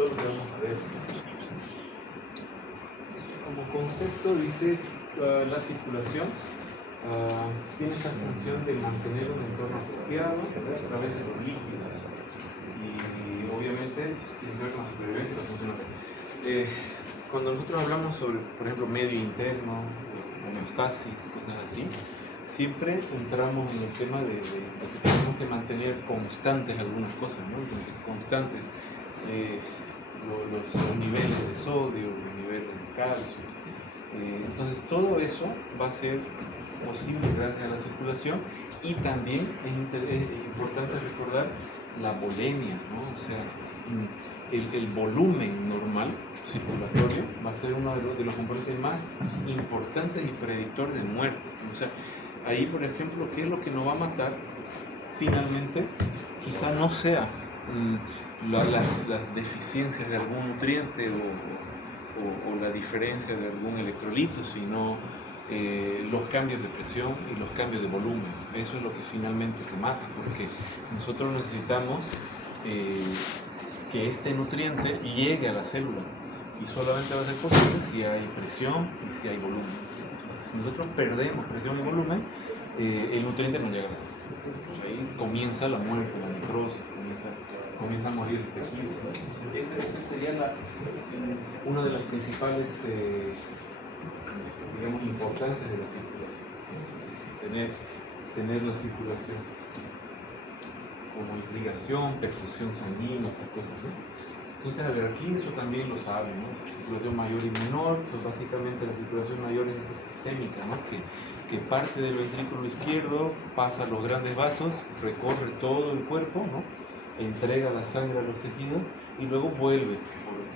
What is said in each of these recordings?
todo lo que vamos a ver. Como concepto dice la circulación tiene esta función de mantener un entorno apropiado a través de los líquidos y obviamente tiene que ver con la supervivencia y la función. Cuando nosotros hablamos sobre, por ejemplo, medio interno, homeostasis, cosas así, siempre entramos en el tema de que tenemos que mantener constantes algunas cosas, ¿no? Entonces, constantes los niveles de sodio, los niveles de calcio. Entonces, todo eso va a ser posible gracias a la circulación y también es importante recordar la volemia, ¿no? O sea, el volumen normal circulatorio va a ser uno de los componentes más importantes y predictor de muerte. O sea, ahí, por ejemplo, ¿qué es lo que nos va a matar? Finalmente, quizá no sea las deficiencias de algún nutriente o la diferencia de algún electrolito, sino los cambios de presión y los cambios de volumen. Eso es lo que finalmente te mata, porque nosotros necesitamos que este nutriente llegue a la célula y solamente va a ser posible si hay presión y si hay volumen. Entonces, si nosotros perdemos presión y volumen, el nutriente no llega a la célula. Entonces, ahí comienza la muerte, la necrosis, comienza a morir el tejido. Esa sería una de las principales digamos, importancias de la circulación. Tener la circulación como irrigación, perfusión sanguínea, estas cosas, ¿no? Entonces, a ver, aquí eso también lo saben, ¿no? Circulación mayor y menor, pues básicamente la circulación mayor es sistémica, ¿no? Que parte del ventrículo izquierdo, pasa a los grandes vasos, recorre todo el cuerpo, ¿no? Entrega la sangre a los tejidos y luego vuelve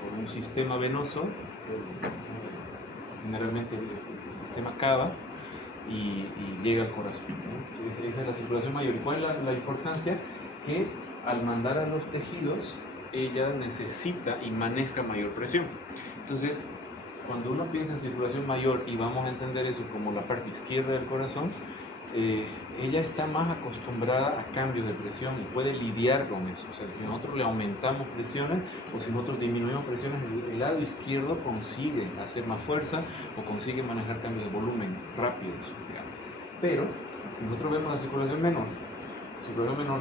por un sistema venoso, generalmente el sistema cava, y llega al corazón, ¿no? Esa es la circulación mayor. ¿Y cuál es la importancia? Que al mandar a los tejidos, ella necesita y maneja mayor presión. Entonces, cuando uno piensa en circulación mayor, y vamos a entender eso como la parte izquierda del corazón, ella está más acostumbrada a cambios de presión y puede lidiar con eso. O sea, si nosotros le aumentamos presiones o si nosotros disminuimos presiones, el lado izquierdo consigue hacer más fuerza o consigue manejar cambios de volumen rápidos. Pero, si nosotros vemos la circulación menor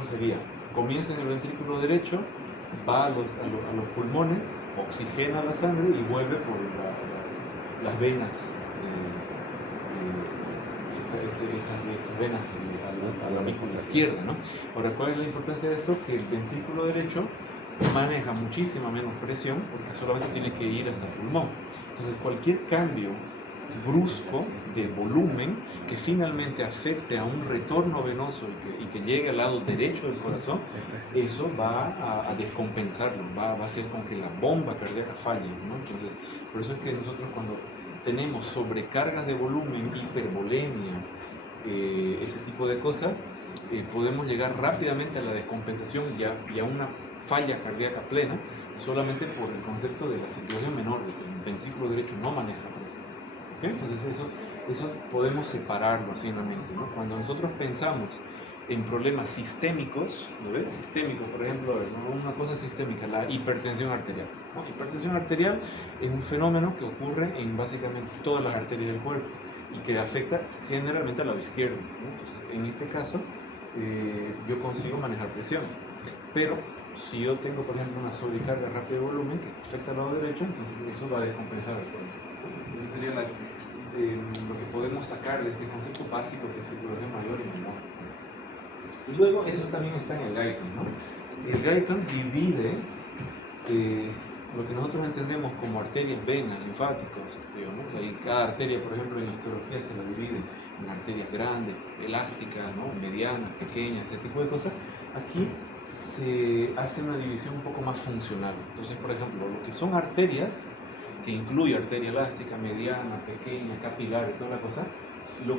sería, comienza en el ventrículo derecho, va a los pulmones, oxigena la sangre y vuelve por las venas, estas venas a la misma izquierda, ¿no? Ahora, ¿cuál es la importancia de esto? Que el ventrículo derecho maneja muchísima menos presión porque solamente tiene que ir hasta el pulmón. Entonces, cualquier cambio brusco de volumen que finalmente afecte a un retorno venoso y que llegue al lado derecho del corazón, eso va a descompensarlo, va a hacer con que la bomba cardíaca falle, ¿no? Entonces, por eso es que nosotros cuando tenemos sobrecargas de volumen, hipervolemia, ese tipo de cosas, podemos llegar rápidamente a la descompensación y a una falla cardíaca plena solamente por el concepto de la circulación menor, de que el ventrículo derecho no maneja presión. ¿Okay? Entonces eso podemos separarlo así en la mente, ¿no? Cuando nosotros pensamos en problemas sistémicos, ¿no ves? Sistémicos, por ejemplo, una cosa sistémica, la hipertensión arterial, ¿no? Hipertensión arterial es un fenómeno que ocurre en básicamente todas las arterias del cuerpo y que afecta generalmente al lado izquierdo, ¿no? Entonces, en este caso, yo consigo manejar presión, pero si yo tengo, por ejemplo, una sobrecarga rápida de volumen que afecta al lado derecho, entonces eso va a descompensar el corazón. Eso sería lo que podemos sacar de este concepto básico de circulación mayor y menor. Y luego eso también está en el Guyton, ¿no? El Guyton divide lo que nosotros entendemos como arterias, venas, linfáticos, ¿no? O sea, y cada arteria, por ejemplo, en la histología se la divide en arterias grandes, elásticas, ¿no? Medianas, pequeñas, ese tipo de cosas. Aquí se hace una división un poco más funcional. Entonces, por ejemplo, lo que son arterias, que incluye arteria elástica, mediana, pequeña, capilar y toda la cosa, lo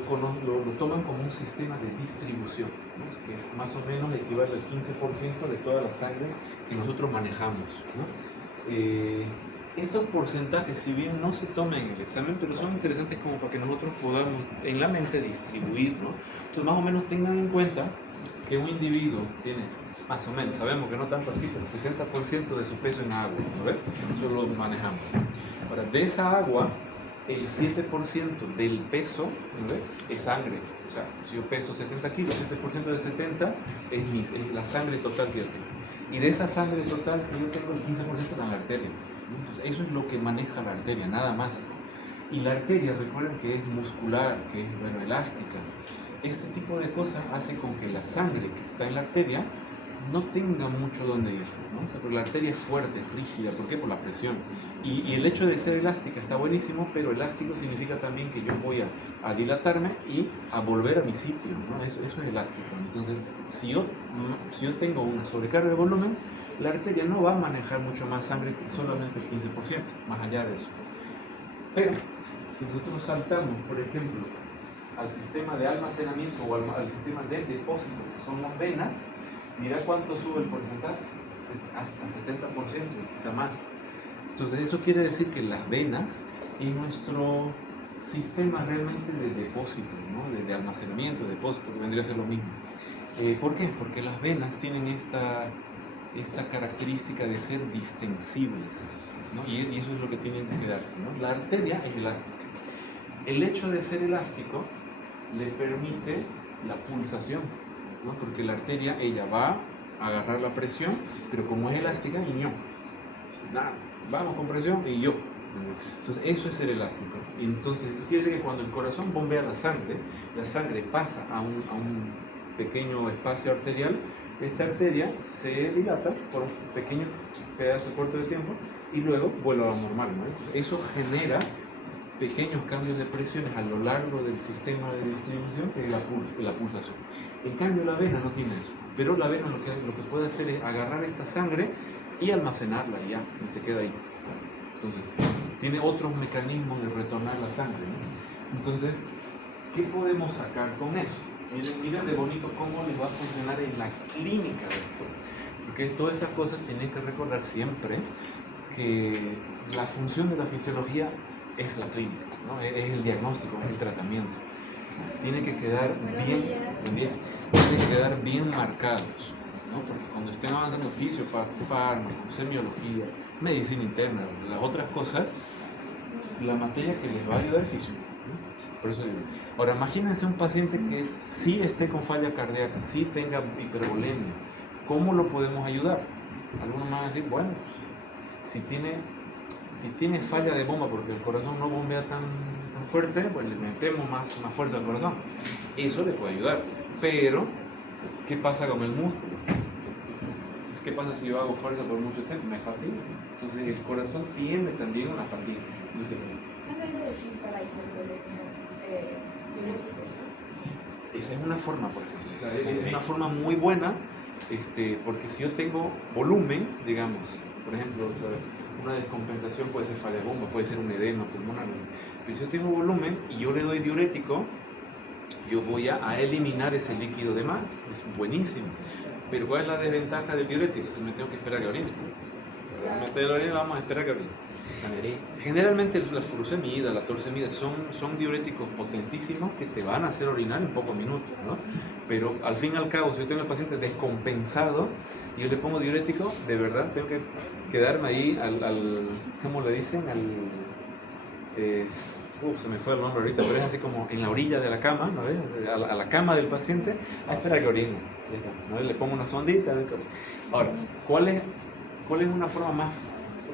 toman como un sistema de distribución, ¿no? Que más o menos equivale al 15% de toda la sangre que nosotros manejamos, ¿no? Estos porcentajes, si bien no se toman en el examen, pero son interesantes como para que nosotros podamos en la mente distribuir, ¿no? Entonces, más o menos tengan en cuenta que un individuo tiene Más o menos, sabemos que no tanto así, pero 60% de su peso en agua, ¿no ves? Eso lo manejamos. Ahora, de esa agua, el 7% del peso, ¿no ves?, es sangre. O sea, si yo peso 70 kilos, 7% de 70 es la sangre total que yo tengo. Y de esa sangre total que yo tengo, el 15% está en la arteria. Entonces, eso es lo que maneja la arteria, nada más. Y la arteria, recuerden que es muscular, que es, bueno, elástica. Este tipo de cosas hace con que la sangre que está en la arteria no tenga mucho donde ir, ¿no? O sea, porque la arteria es fuerte, es rígida. ¿Por qué? Por la presión. Y el hecho de ser elástica está buenísimo, pero elástico significa también que yo voy a dilatarme y a volver a mi sitio, ¿no? Eso es elástico. Entonces, si yo tengo una sobrecarga de volumen, la arteria no va a manejar mucho más sangre que solamente el 15%, más allá de eso. Pero, si nosotros saltamos, por ejemplo, al sistema de almacenamiento o al sistema de depósito, que son las venas, mira cuánto sube el porcentaje, hasta 70%, quizá más. Entonces eso quiere decir que las venas es nuestro sistema realmente de depósito, ¿no? de almacenamiento, de depósito, que vendría a ser lo mismo. ¿Por qué? Porque las venas tienen esta característica de ser distensibles, ¿no? Y eso es lo que tienen que quedarse, ¿no? La arteria es elástica. El hecho de ser elástico le permite la pulsación, ¿no? Porque la arteria, ella va a agarrar la presión, pero como es elástica, y no. Nada, vamos con presión y yo. Entonces, eso es ser elástico. Entonces, eso quiere decir que cuando el corazón bombea la sangre pasa a un pequeño espacio arterial. Esta arteria se dilata por un pequeño pedazo corto de tiempo y luego vuelve a lo normal, ¿no? Eso genera pequeños cambios de presiones a lo largo del sistema de distribución, que es la pulsación. En cambio, la vena no tiene eso. Pero la vena lo que puede hacer es agarrar esta sangre y almacenarla y ya, y se queda ahí. Entonces, tiene otros mecanismos de retornar la sangre, ¿no? Entonces, ¿qué podemos sacar con eso? Miren de bonito cómo les va a funcionar en la clínica después. Porque todas estas cosas tienen que recordar siempre que la función de la fisiología es la clínica, ¿no? Es el diagnóstico, es el tratamiento. Tiene que quedar bien marcados, ¿no? Porque cuando estén avanzando fármacos, semiología, medicina interna, las otras cosas, la materia que les va a ayudar es fisio, ¿no? Por eso digo. Ahora, imagínense un paciente que sí esté con falla cardíaca, sí tenga hipervolemia. ¿Cómo lo podemos ayudar? Algunos van a decir, bueno, si tiene falla de bomba porque el corazón no bombea tan fuerte, pues le metemos más fuerza al corazón. Eso le puede ayudar. Pero, ¿qué pasa con el músculo? ¿Qué pasa si yo hago fuerza por mucho tiempo? Me fatigo. Entonces el corazón tiene también una fatiga. Esa es una forma, por ejemplo. Es una forma muy buena, porque si yo tengo volumen, digamos, por ejemplo, una descompensación puede ser falla de bomba, puede ser un edema pulmonar. Pero si yo tengo volumen y yo le doy diurético, yo voy a eliminar ese líquido de más. Es buenísimo. Pero ¿cuál es la desventaja del diurético? Me tengo que esperar que orine. Para meter la orina vamos a esperar que orine. Generalmente la furosemida, la torsemida son diuréticos potentísimos que te van a hacer orinar en pocos minutos, ¿no? Pero al fin y al cabo, si yo tengo el paciente descompensado y yo le pongo diurético, de verdad tengo que quedarme ahí ¿cómo le dicen? Se me fue el nombre ahorita, pero es así como en la orilla de la cama, ¿no? A la cama del paciente, a esperar que orine, ¿no? Le pongo una sondita. Ahora, ¿cuál es una forma más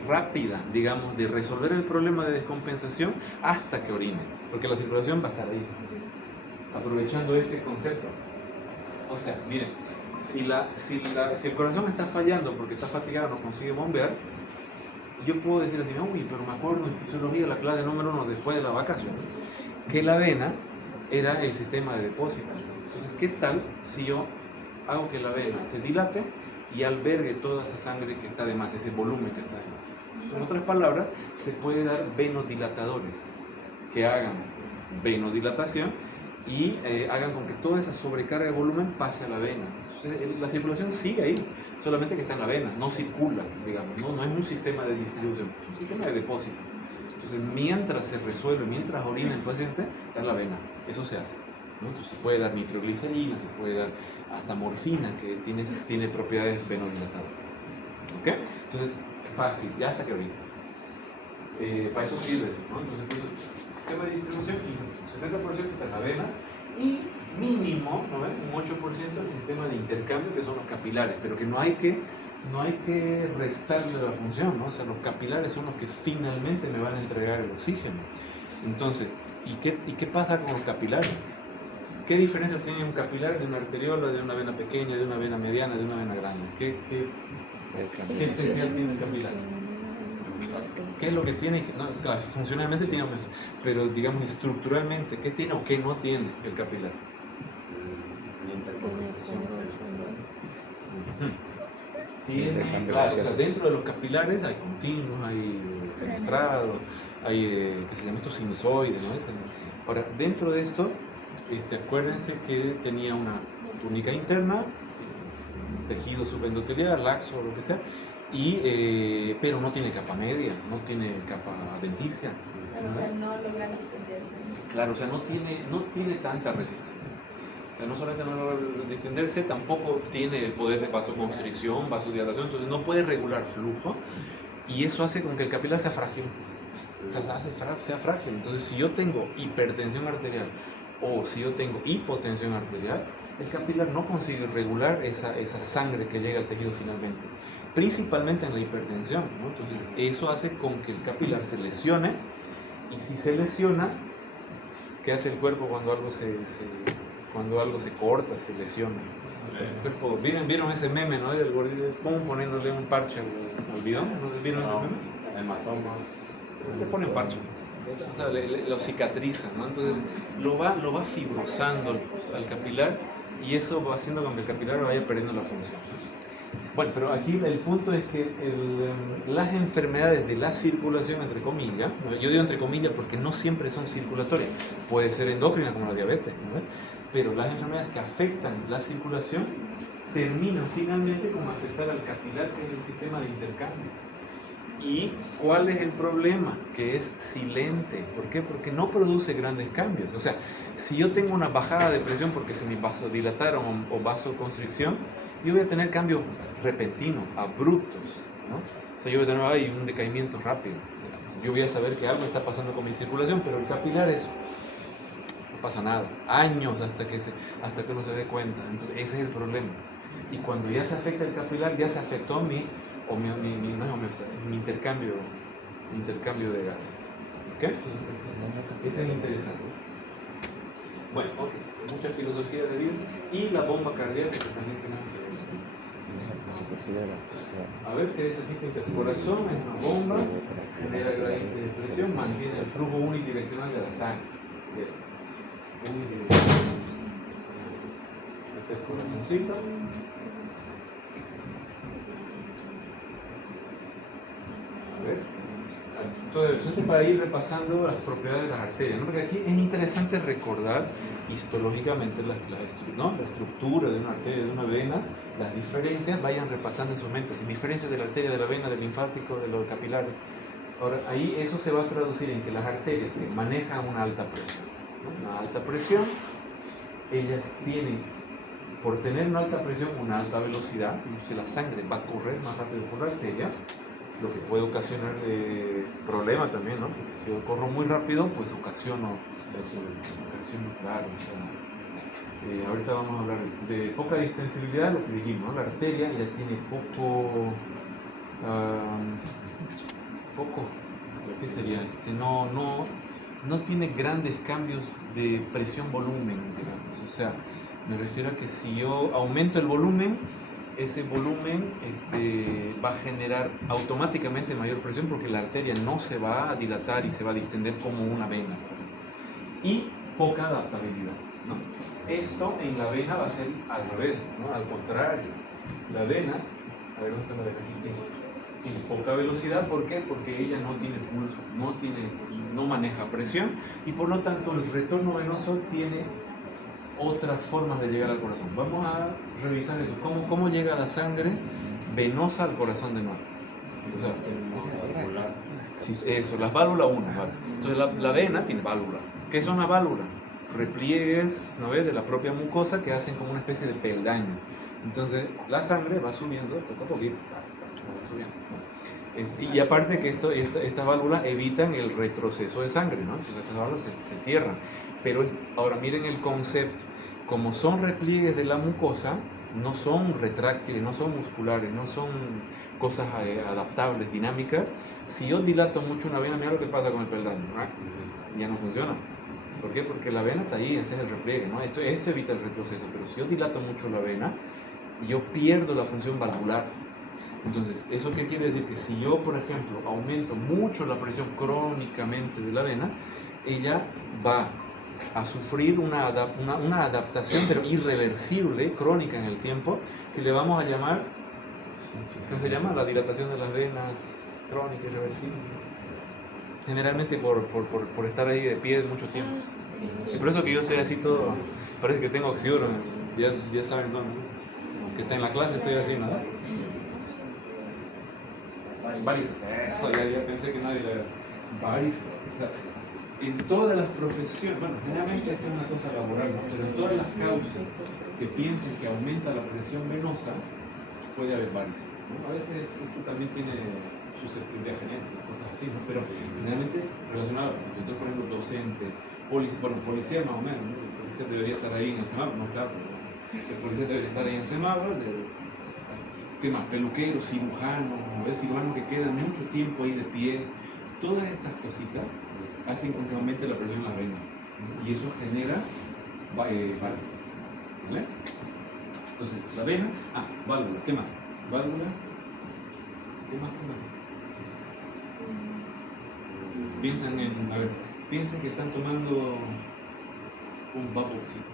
rápida, digamos, de resolver el problema de descompensación hasta que orine? Porque la circulación va a estar ahí, aprovechando este concepto. O sea, miren, si el corazón está fallando porque está fatigado, no consigue bombear, yo puedo decir así, uy, pero me acuerdo en fisiología, la clase número 1 después de la vacación, que la vena era el sistema de depósito. Entonces, ¿qué tal si yo hago que la vena se dilate y albergue toda esa sangre que está de más, ese volumen que está de más? En otras palabras, se puede dar venodilatadores que hagan venodilatación y hagan con que toda esa sobrecarga de volumen pase a la vena. Entonces, la circulación sigue ahí, solamente que está en la vena, no circula, digamos, no es un sistema de distribución, es un sistema de depósito. Entonces, mientras se resuelve, mientras orina el paciente, está en la vena. Eso se hace. ¿no? Entonces se puede dar nitroglicerina, se puede dar hasta morfina, que tiene propiedades venodilatadoras. ¿Ok? Entonces, fácil, ya hasta que ahorita. Para eso sirve, ¿no? Entonces, sistema de distribución, 70% está en la vena y mínimo, ¿no ven? Un 8% el sistema de intercambio, que son los capilares, pero que no hay que restarle la función, ¿no? O sea, los capilares son los que finalmente me van a entregar el oxígeno. Entonces, ¿y qué pasa con los capilares? ¿Qué diferencia tiene un capilar de una arteriola, de una vena pequeña, de una vena mediana, de una vena grande? ¿Qué especial tiene el capilar? ¿Qué es lo que tiene? No, claro, funcionalmente tiene un pero digamos estructuralmente, ¿qué tiene o qué no tiene el capilar? Tiene, claro, o sea, dentro de los capilares hay continuos, hay fenestrados, hay que se llama esto sinusoides, ¿no? Ahora, dentro de esto, acuérdense que tenía una túnica interna, tejido subendotelial, laxo o lo que sea, pero no tiene capa media, no tiene capa adventicia. O sea, no logra distenderse. Claro, o sea, no tiene tanta resistencia. O sea, no solamente no logra distenderse, tampoco tiene el poder de vasoconstricción, vasodilatación, entonces no puede regular flujo y eso hace con que el capilar sea frágil. O sea, sea frágil. Entonces, si yo tengo hipertensión arterial o si yo tengo hipotensión arterial, el capilar no consigue regular esa sangre que llega al tejido finalmente, principalmente en la hipertensión, ¿no? Entonces eso hace con que el capilar se lesione, y si se lesiona, ¿qué hace el cuerpo cuando algo se corta, se lesiona? El cuerpo, ¿vieron ese meme, ¿no? Del gordito, poniéndole un parche al bidón? ¿No vieron ese meme? Hematoma. Le ponen parche. O sea, lo cicatriza, ¿no? Entonces lo va fibrosando al capilar y eso va haciendo con que el capilar vaya perdiendo la función. Bueno, pero aquí el punto es que las enfermedades de la circulación, entre comillas, ¿no? Yo digo entre comillas porque no siempre son circulatorias, puede ser endocrina como la diabetes, ¿no? Pero las enfermedades que afectan la circulación terminan finalmente con afectar al capilar, que es el sistema de intercambio. ¿Y cuál es el problema? Que es silente. ¿Por qué? Porque no produce grandes cambios. O sea, si yo tengo una bajada de presión porque se me vasodilataron o vasoconstricción, yo voy a tener cambios repentinos, abruptos, ¿no? O sea, yo voy a tener un decaimiento rápido. Yo voy a saber que algo está pasando con mi circulación, pero el capilar eso no pasa nada. Años hasta que uno se dé cuenta. Entonces, ese es el problema. Y cuando ya se afecta el capilar, ya se afectó mi intercambio de gases. ¿Ok? Eso es interesante. Bueno, ok. Mucha filosofía de vida. Y la bomba cardíaca, que también tenemos que ver. A ver, ¿qué dice aquí? El corazón es una bomba, genera gradiente de presión, mantiene el flujo unidireccional de la sangre. Unidireccional. Este es el corazoncito. Entonces, para ir repasando las propiedades de las arterias, ¿no? Porque aquí es interesante recordar histológicamente la estructura de una arteria, de una vena, las diferencias, vayan repasando en su mente, sin diferencias de la arteria, de la vena, del linfático, de los capilares. Ahora, ahí eso se va a traducir en que las arterias que manejan una alta presión, ¿no? Una alta presión, ellas tienen, por tener una alta presión, una alta velocidad, entonces la sangre va a correr más rápido por la arteria, lo que puede ocasionar problemas también, ¿no? Porque si yo corro muy rápido, pues ocasiono claro. O sea, ahorita vamos a hablar de poca distensibilidad, lo que dijimos, ¿no? La arteria ya tiene ¿qué sería? No tiene grandes cambios de presión-volumen, digamos. O sea, me refiero a que si yo aumento el volumen, ese volumen va a generar automáticamente mayor presión porque la arteria no se va a dilatar y se va a distender como una vena. Y poca adaptabilidad, ¿no? Esto en la vena va a ser al revés, ¿no? Al contrario. La vena, a ver, ¿dónde está la vena? Aquí tiene poca velocidad. ¿Por qué? Porque ella no tiene pulso, no maneja presión y por lo tanto el retorno venoso tiene otras formas de llegar al corazón. Vamos a revisar eso. ¿Cómo llega la sangre venosa al corazón de nuevo? O sea, las válvulas, ¿vale? Entonces la vena tiene válvula. ¿Qué son las válvulas? repliegues, ¿no ves?, de la propia mucosa que hacen como una especie de peldaño. Entonces la sangre va subiendo poco a poquito. Va subiendo. Y aparte que estas válvulas evitan el retroceso de sangre, ¿no? Entonces estas válvulas se cierran. Pero ahora miren el concepto. Como son repliegues de la mucosa, no son retráctiles, no son musculares, no son cosas adaptables, dinámicas. Si yo dilato mucho una vena, mira lo que pasa con el peldaño. Ya no funciona. ¿Por qué? Porque la vena está ahí, ese es el repliegue, ¿no? Esto evita el retroceso. Pero si yo dilato mucho la vena, yo pierdo la función valvular. Entonces, ¿eso qué quiere decir? Que si yo, por ejemplo, aumento mucho la presión crónicamente de la vena, ella va a sufrir una adaptación, pero irreversible, crónica en el tiempo, que le vamos a llamar, ¿cómo se llama? La dilatación de las venas crónica irreversible. Generalmente por estar ahí de pie mucho tiempo. Es por eso que yo estoy así todo, parece que tengo oxígeno, ya saben dónde, ¿no? Que está en la clase estoy así, ¿no? Varices. Eso, ya pensé que nadie le... Varices. O sea, en todas las profesiones, bueno, generalmente esto es una cosa laboral, ¿no? Pero en todas las causas que piensen que aumenta la presión venosa, puede haber varices, ¿no? A veces esto también tiene susceptibilidad genética, cosas así, ¿no? Pero generalmente relacionado, entonces, por ejemplo, docente, policía más o menos, ¿no? El policía debería estar ahí en el semáforo, no claro, el policía debería estar ahí en el semáforo, ¿qué más? Peluqueros, cirujanos, cirujanos que quedan mucho tiempo ahí de pie. Todas estas cositas hacen con que aumente la presión en la vena. Y eso genera varices. ¿Vale? Entonces, la vena, válvula, ¿qué más? Válvula, ¿qué más? Piensen que están tomando un bubble tea.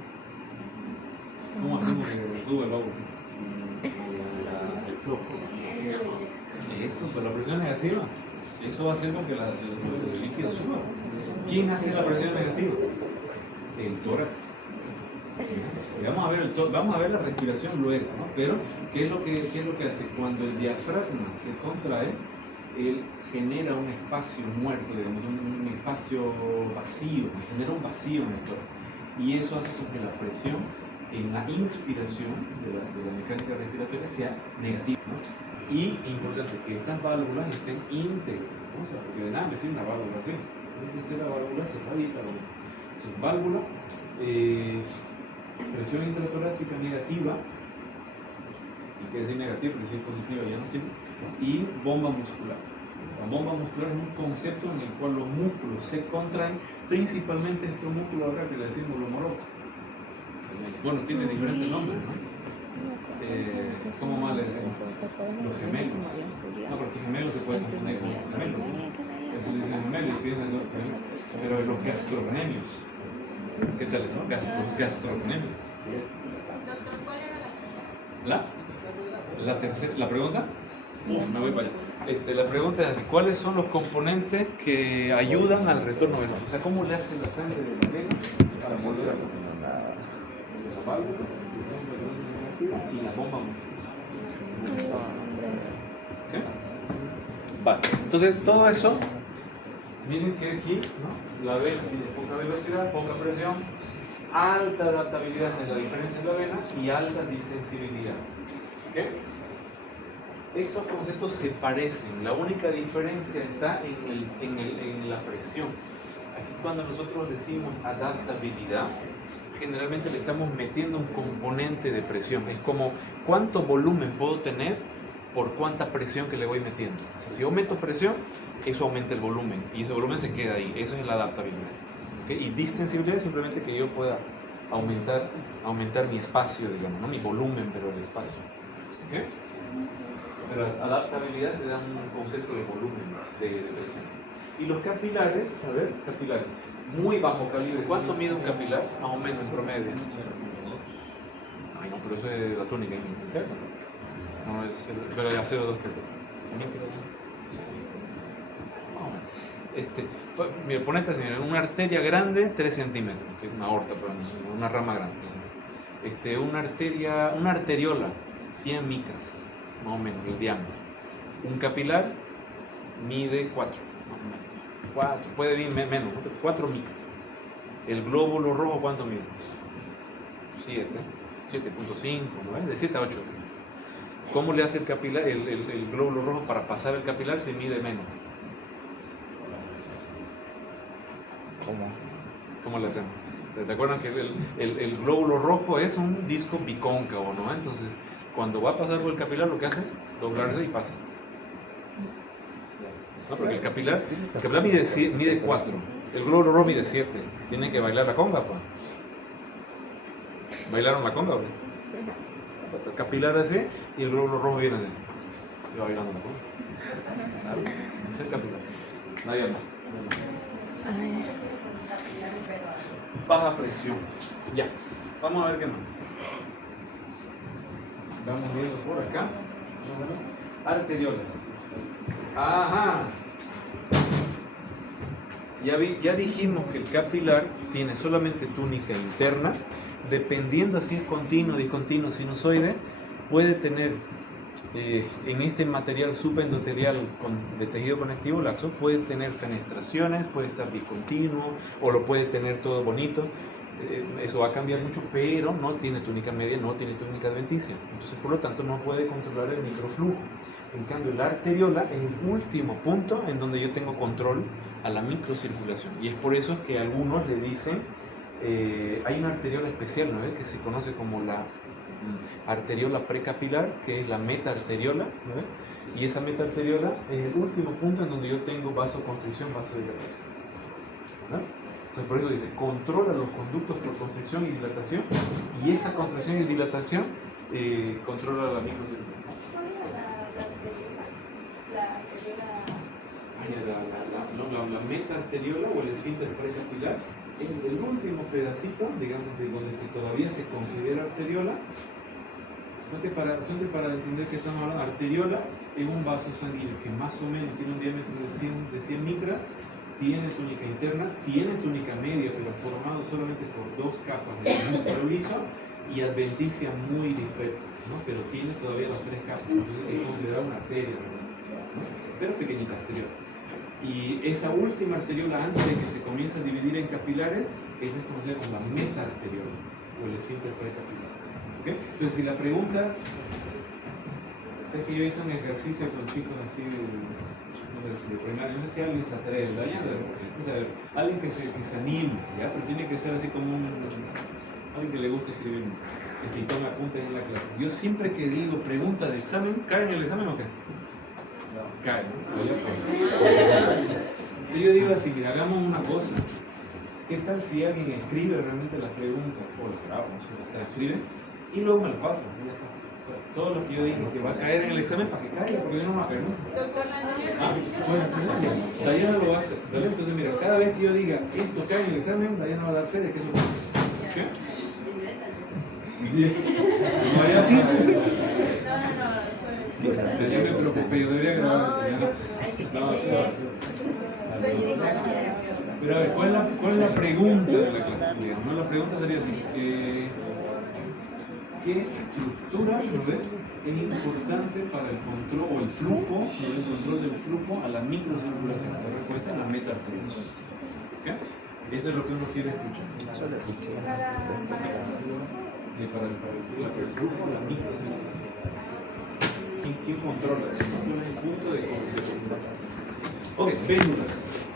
¿Cómo hacemos que sube el bubble tea? Eso, pero la presión negativa, eso va a hacer con que el líquido suba. ¿Quién hace la presión negativa? El tórax. Vamos a ver la respiración luego, ¿no? Pero, ¿qué es lo que hace? Cuando el diafragma se contrae, él genera un espacio muerto, digamos, un espacio vacío, genera un vacío en el tórax. Y eso hace con que la presión en la inspiración de la mecánica respiratoria sea negativa, ¿no? Y importante que estas válvulas estén íntegras, ¿no? O sea, porque de nada me sirve una válvula así, tiene que ser la válvula cerradita. Entonces, válvula, presión intratorácica negativa, y que decir negativa, porque si es positiva ya no sirve, y bomba muscular. La bomba muscular es un concepto en el cual los músculos se contraen, principalmente estos músculos acá que le decimos los morotos. Bueno, tiene diferentes nombres, ¿no? ¿Cómo más le decimos? Los gemelos. No, porque gemelos se pueden confundir con gemelos. Eso le dicen gemelos y piensan los gemelos. Pero los gastrocnemios. ¿Qué tal, no? Los gastrocnemios. ¿La pregunta? Me voy para allá. La pregunta es así: ¿cuáles son los componentes que ayudan al retorno venoso? O sea, ¿cómo le hace la sangre de la vena para volver a la válvula y la bomba muscular? ¿Okay? Vale, entonces todo eso, miren que aquí, ¿no? La vena tiene poca velocidad, poca presión, alta adaptabilidad en la diferencia en la vena y alta distensibilidad. ¿Okay? Estos conceptos se parecen, la única diferencia está en la presión. Aquí cuando nosotros decimos adaptabilidad, generalmente le estamos metiendo un componente de presión. Es como cuánto volumen puedo tener por cuánta presión que le voy metiendo. O sea, si yo meto presión, eso aumenta el volumen y ese volumen se queda ahí. Eso es la adaptabilidad. ¿Okay? Y distensibilidad es simplemente que yo pueda aumentar mi espacio, digamos, no mi volumen, pero el espacio. ¿Okay? Pero adaptabilidad te da un concepto de volumen, de presión. Y los capilares, a ver, capilares, muy bajo calibre. ¿Cuánto mide un capilar? Más o menos en promedio. Ay, no, pero eso es la túnica interna. No, pero ya 0,2 pues, mira, ponete así, una arteria grande, 3 centímetros, que es una aorta, pero una rama grande. Una arteriola, 100 micras, más o menos, el diámetro. Un capilar mide 4, más o menos. 4, puede ir menos, 4 micras. El glóbulo rojo, ¿cuánto mide? 7, 7.5, ¿no? De 7 a 8. ¿Cómo le hace el capilar, el glóbulo rojo para pasar el capilar si mide menos? ¿Cómo le hacemos? ¿Te acuerdan que el glóbulo rojo es un disco bicóncavo, ¿no? Entonces, cuando va a pasar por el capilar, lo que hace es doblarse y pasa. ¿No? Porque el capilar mide 4, el glóbulo rojo mide 7. Tienen que bailar la conga, pues. ¿Bailaron la conga, pues? El capilar así y el glóbulo rojo viene así. Y va bailando la conga. Es el capilar. Nadie más. Baja presión. Ya. Vamos a ver qué más. Vamos viendo por acá. Arteriolas. Ajá. Ya dijimos que el capilar tiene solamente túnica interna. Dependiendo si es continuo, discontinuo, sinusoide, puede tener en este material supraendotelial de tejido conectivo laxo, puede tener fenestraciones, puede estar discontinuo o lo puede tener todo bonito. Eso va a cambiar mucho, pero no tiene túnica media, no tiene túnica adventicia. Entonces, por lo tanto, no puede controlar el microflujo. En cambio, la arteriola es el último punto en donde yo tengo control a la microcirculación. Y es por eso que algunos le dicen, hay una arteriola especial, ¿no? Que se conoce como la arteriola precapilar, que es la metaarteriola, ¿no? Y esa metaarteriola es el último punto en donde yo tengo vasoconstricción, vasodilatación, ¿no? Entonces por eso dice, controla los conductos por constricción y dilatación, y esa contracción y dilatación controla la microcirculación. La metaarteriola o el esfínter precapilar es el último pedacito, digamos, de donde todavía se considera arteriola. Solamente para entender que estamos hablando, arteriola es un vaso sanguíneo que más o menos tiene un diámetro de 100 micras, tiene túnica interna, tiene túnica media, pero formado solamente por 2 capas de músculo liso y adventicia muy dispersa, ¿no? Pero tiene todavía las 3 capas, entonces es considerada una arteria, ¿no? Pero pequeñita arteriola. Y esa última arteriola, antes de que se comience a dividir en capilares, esa es conocida como la metaarteriola o el esfínter precapilar. ¿Okay? Entonces, si la pregunta, sé que yo hice un ejercicio con chicos así de primaria, no sé si alguien se atreve, alguien que se anime, ¿ya? Pero tiene que ser así como alguien que le guste escribir, que tome apuntes en la clase. Yo siempre que digo pregunta de examen, ¿cae en el examen o qué? Cae, ¿no? Yo digo así, mira, hagamos una cosa. ¿Qué tal si alguien escribe realmente las preguntas, o las graba, no sé, las transcribe, y luego me las pasa? Todo lo que yo dije que va a caer en el examen, para que caiga, porque yo no me va a caer, ¿no? Puedes hacerlo. Dayana lo va a hacer. Entonces, mira, cada vez que yo diga esto cae en el examen, Dayana va a dar fe de que eso cae. ¿Qué? Yo me preocupé, yo debería grabar. Pero a ver, ¿cuál es la pregunta de la clase? ¿No? La pregunta sería así: ¿qué estructura es importante para el control o el flujo, el control del flujo a la microcirculación? La respuesta es la metaarteriola. ¿Okay? Eso es lo que uno quiere escuchar. Y para el flujo a la microcirculación. ¿Quién controla? ¿Cuál es el punto de control? Ok, vénulas.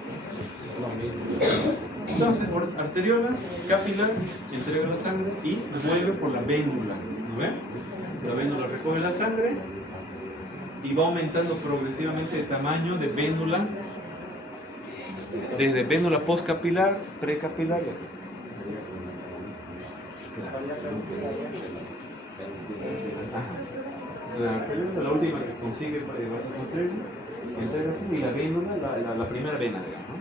Entonces, por arteriola, capilar, entrega la sangre y vuelve por la vénula. ¿No ven? La vénula recoge la sangre y va aumentando progresivamente de tamaño de vénula, desde vénula postcapilar, precapilar y así. La arteriola es la última que consigue vasoconstricción, entrega así, y la vénula, la primera vena, digamos, ¿no?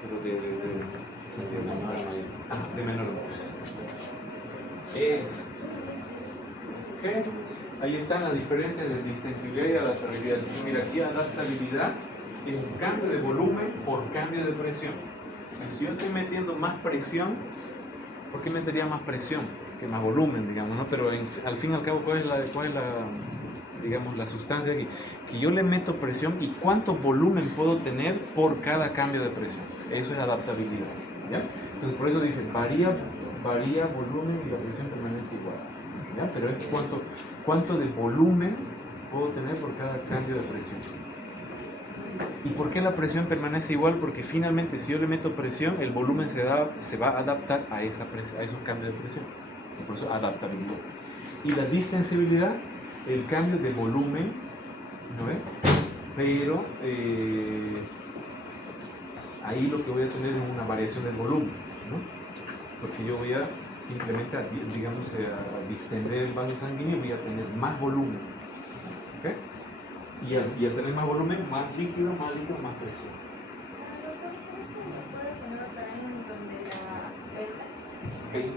Pero de menor. Okay. Ahí están las diferencias de distensibilidad y adaptabilidad. Mira, aquí adaptabilidad es un cambio de volumen por cambio de presión. Si yo estoy metiendo más presión, ¿por qué metería más presión? Que más volumen, digamos, ¿no? Pero al fin y al cabo, ¿cuál es la sustancia aquí? Que yo le meto presión y cuánto volumen puedo tener por cada cambio de presión. Eso es adaptabilidad, ¿ya? Entonces por eso dice, varía volumen y la presión permanece igual. ¿Ya? Pero es cuánto de volumen puedo tener por cada cambio de presión. ¿Y por qué la presión permanece igual? Porque finalmente si yo le meto presión, el volumen se va a adaptar a esos cambios de presión. Y por eso adaptabilidad. Y la distensibilidad, el cambio de volumen, ¿no ves? Pero ahí lo que voy a tener es una variación del volumen, ¿no? Porque yo voy a simplemente, digamos, a distender el vaso sanguíneo, voy a tener más volumen. ¿Okay? Y al tener más volumen, más líquido, más presión. Okay.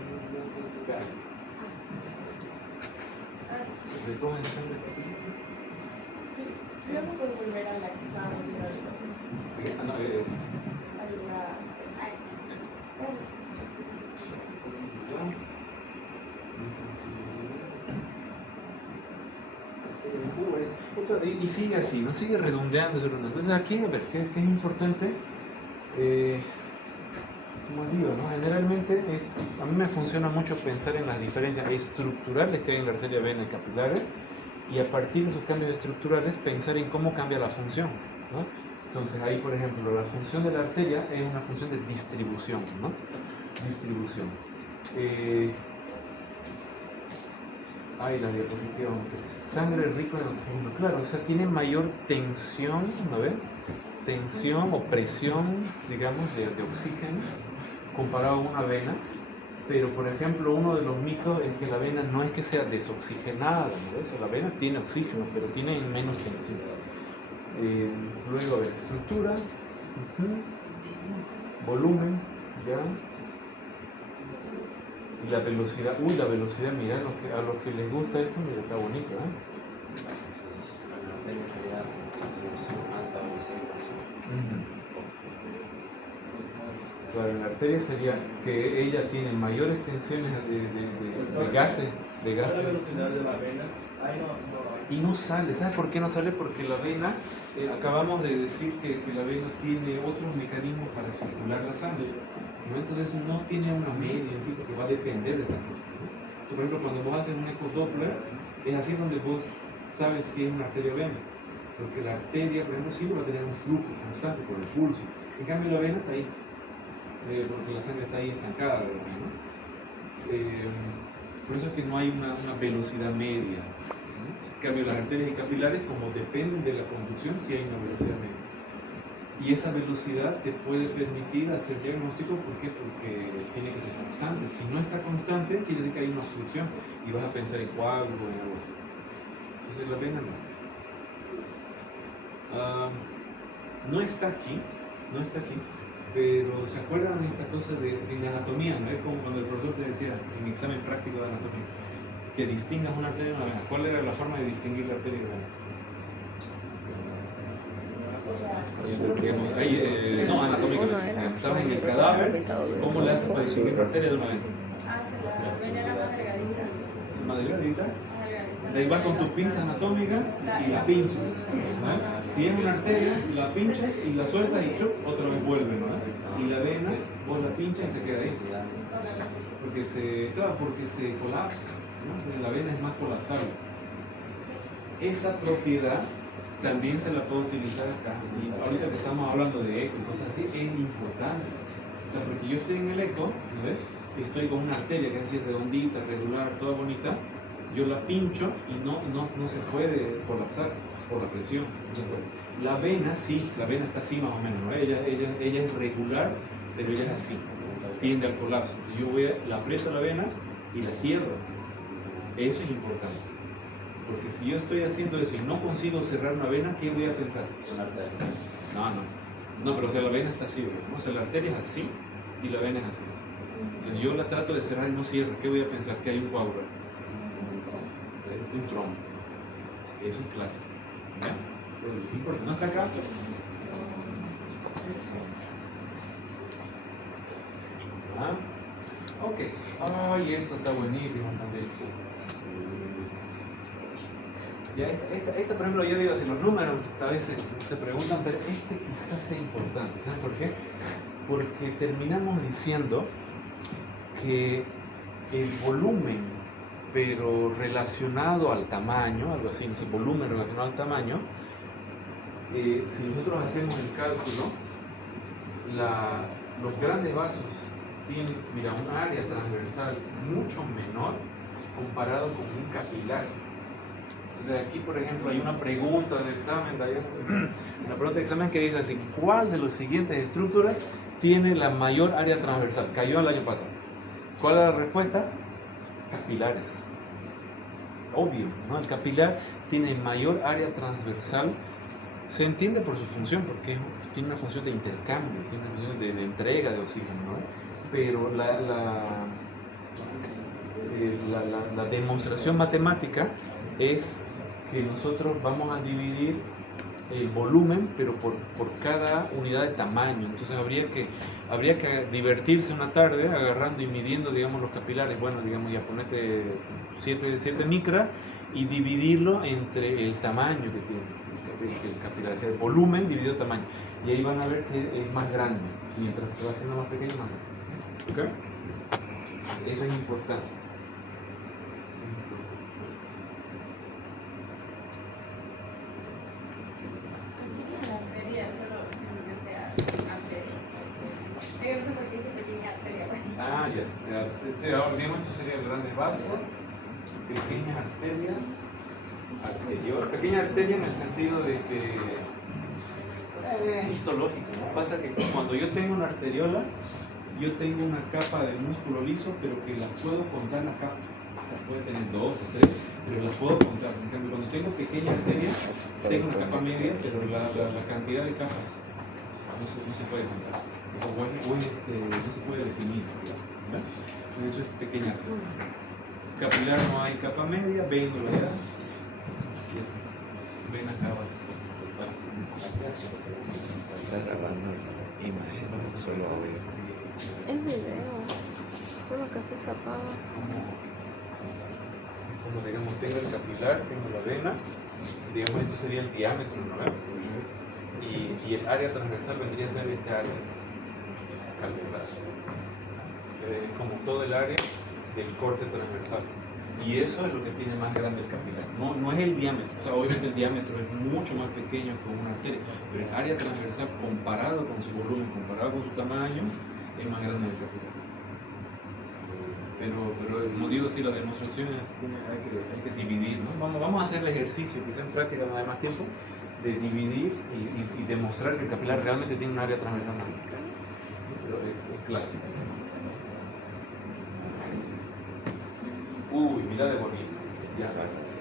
Recogen sangre. Luego puedo volver a la que estábamos viendo. Y sigue así, no sigue redondeando. Entonces aquí, a ver, ¿qué es importante? Como digo, ¿no? Generalmente a mí me funciona mucho pensar en las diferencias estructurales que hay en la arteria, vena y capilares, y a partir de esos cambios estructurales pensar en cómo cambia la función, ¿no? Entonces ahí, por ejemplo, la función de la arteria es una función de distribución, ¿no? Distribución. La diapositiva. Sangre rica en oxígeno, claro, o sea, tiene mayor tensión, ¿no ves? Tensión o presión, digamos, de oxígeno comparado a una vena. Pero, por ejemplo, uno de los mitos es que la vena no es que sea desoxigenada, ¿no ves? La vena tiene oxígeno, pero tiene menos tensión. Luego, a ver, estructura, volumen, ya. Y la velocidad, la velocidad, mira, a los que les gusta esto, mira, está bonito, ¿eh? Claro, en la arteria sería que ella tiene mayores tensiones de gases. ¿Cuál es la velocidad de la vena? Y no sale, ¿sabes por qué no sale? Porque la vena, acabamos de decir que la vena tiene otros mecanismos para circular la sangre. Entonces no tiene una media en sí, porque va a depender de estas cosas, ¿no? Por ejemplo, cuando vos haces un eco Doppler, es así donde vos sabes si es una arteria o vena. Porque la arteria, por ejemplo, sí va a tener un flujo constante por el pulso. En cambio, la vena está ahí, porque la sangre está ahí estancada, ¿no? Por eso es que no hay una velocidad media, ¿no? En cambio, las arterias y capilares, como dependen de la conducción, sí hay una velocidad media. Y esa velocidad te puede permitir hacer diagnóstico. ¿Por qué? Porque tiene que ser constante. Si no está constante, quiere decir que hay una obstrucción y vas a pensar en coágulo o en algo así. Entonces la vena no. No está aquí, pero ¿se acuerdan de esta cosa de anatomía? ¿No es como cuando el profesor te decía en examen práctico de anatomía que distingas una arteria de una vena? ¿Cuál era la forma de distinguir la arteria de la vena? No, anatómico. Estaba en el cadáver. ¿Cómo le haces para distinguir la arteria de una vena? La vena era más delgadita. Más delgadita. De ahí vas con tu pinza anatómica y la pinchas, ¿no? Si es una arteria, la pinchas y la sueltas y otra vez vuelve, ¿no? Y la vena, vos la pinchas y se queda ahí. Porque se colapsa, ¿no? La vena es más colapsable. Esa propiedad también se la puedo utilizar acá. Y ahorita que estamos hablando de eco y cosas así, es importante. O sea, porque yo estoy en el eco, ¿no? Estoy con una arteria que es así redondita, regular, toda bonita. Yo la pincho y no se puede colapsar por la presión. La vena sí, la vena está así más o menos, ¿no? Ella es regular, pero ella es así, tiende al colapso. Entonces yo la aprieto la vena y la cierro. Eso es importante. Porque si yo estoy haciendo eso y no consigo cerrar una vena, ¿qué voy a pensar? No, pero o sea, la vena está así, ¿no? O sea, la arteria es así y la vena es así. Entonces yo la trato de cerrar y no cierro. ¿Qué voy a pensar? Que hay un coágulo. Un trombo. Es un clásico. ¿Ya? Porque no está acá. Ok. Ay, esto está buenísimo también. Ya, esta, por ejemplo, yo digo, si los números a veces se preguntan, pero este quizás sea importante. ¿Saben por qué? porque terminamos diciendo que el volumen, pero relacionado al tamaño, algo así, no sé, volumen relacionado al tamaño, si nosotros hacemos el cálculo, los grandes vasos tienen, mira, un área transversal mucho menor comparado con un capilar. Entonces aquí, por ejemplo, hay una pregunta del examen, una pregunta de examen que dice así: ¿cuál de las siguientes estructuras tiene la mayor área transversal? Cayó el año pasado. ¿Cuál es la respuesta? Capilares. Obvio, ¿no? El capilar tiene mayor área transversal. Se entiende por su función, porque tiene una función de intercambio, tiene una función de entrega de oxígeno, ¿no? Pero la demostración matemática es que nosotros vamos a dividir el volumen, pero por cada unidad de tamaño. Entonces habría que divertirse una tarde agarrando y midiendo, digamos, los capilares. Bueno, digamos, ya ponete 7 micras y dividirlo entre el tamaño que tiene el capilar, o sea, el volumen dividido tamaño. Y ahí van a ver que es más grande, mientras se va haciendo más pequeño, más grande. ¿Ok? Eso es importante. Ah, ya. Sí, ahora digamos, esto serían grandes vasos, pequeñas arterias, arteriol. Pequeña arteria en el sentido de que es histológico, ¿no? Pasa que cuando yo tengo una arteriola, yo tengo una capa de músculo liso, pero que las puedo contar las capas. O sea, puede tener 2 o 3, pero las puedo contar. En cambio, cuando tengo pequeña arteria, tengo una capa media, pero la cantidad de capas no se puede contar. No se puede definir. ¿Verdad? Eso es pequeña arteria. Capilar no hay capa media, vénula ya. Venas cabas. Está grabando imagen, solo audio. Es video. Solo que se apaga. Como digamos, tengo el capilar, tengo la vena, y digamos esto sería el diámetro, ¿no? Y el área transversal vendría a ser este área calculada. Es como todo el área del corte transversal. Y eso es lo que tiene más grande el capilar. No es el diámetro. O sea, obviamente el diámetro es mucho más pequeño que una arteria, pero el área transversal comparado con su volumen, comparado con su tamaño, es más grande el capilar. Pero como digo, sí, la demostración hay que dividir, ¿no? Vamos a hacer el ejercicio, quizás en práctica no hay más tiempo, de dividir y demostrar que el capilar realmente tiene un área transversal más grande. Pero es clásico. Uy, mira de bonito. Ya.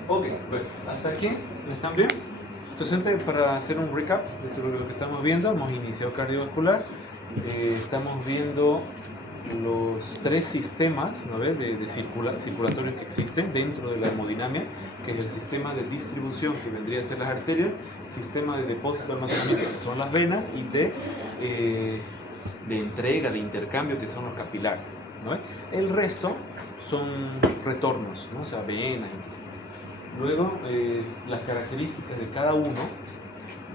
Ok, pues hasta aquí. ¿Están bien? Entonces, para hacer un recap de lo que estamos viendo, hemos iniciado cardiovascular. Estamos viendo los 3 sistemas, ¿no ves?, de circulatorios que existen dentro de la hemodinamia, que es el sistema de distribución, que vendría a ser las arterias, sistema de depósito, almacenamiento, que son las venas, y de entrega, de intercambio, que son los capilares, ¿no ves? El resto son retornos, ¿no? O sea, venas. Luego, las características de cada uno.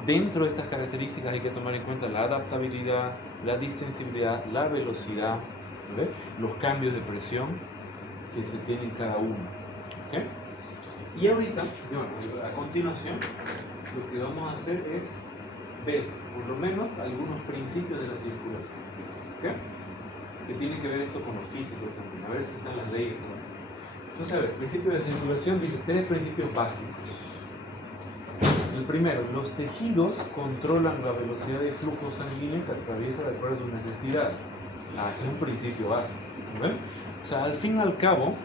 Dentro de estas características hay que tomar en cuenta la adaptabilidad, la distensibilidad, la velocidad, ¿ves?, los cambios de presión que se tienen cada uno. ¿Okay? Y ahorita, bueno, a continuación, lo que vamos a hacer es ver, por lo menos, algunos principios de la circulación. ¿Okay? Que tiene que ver esto con lo físico también, a ver si están las leyes. Entonces, a ver, principio de circulación dice 3 principios básicos. El primero, los tejidos controlan la velocidad de flujo sanguíneo que atraviesa de acuerdo a sus necesidades. Es un principio básico, ¿ven? O sea, al fin y al cabo,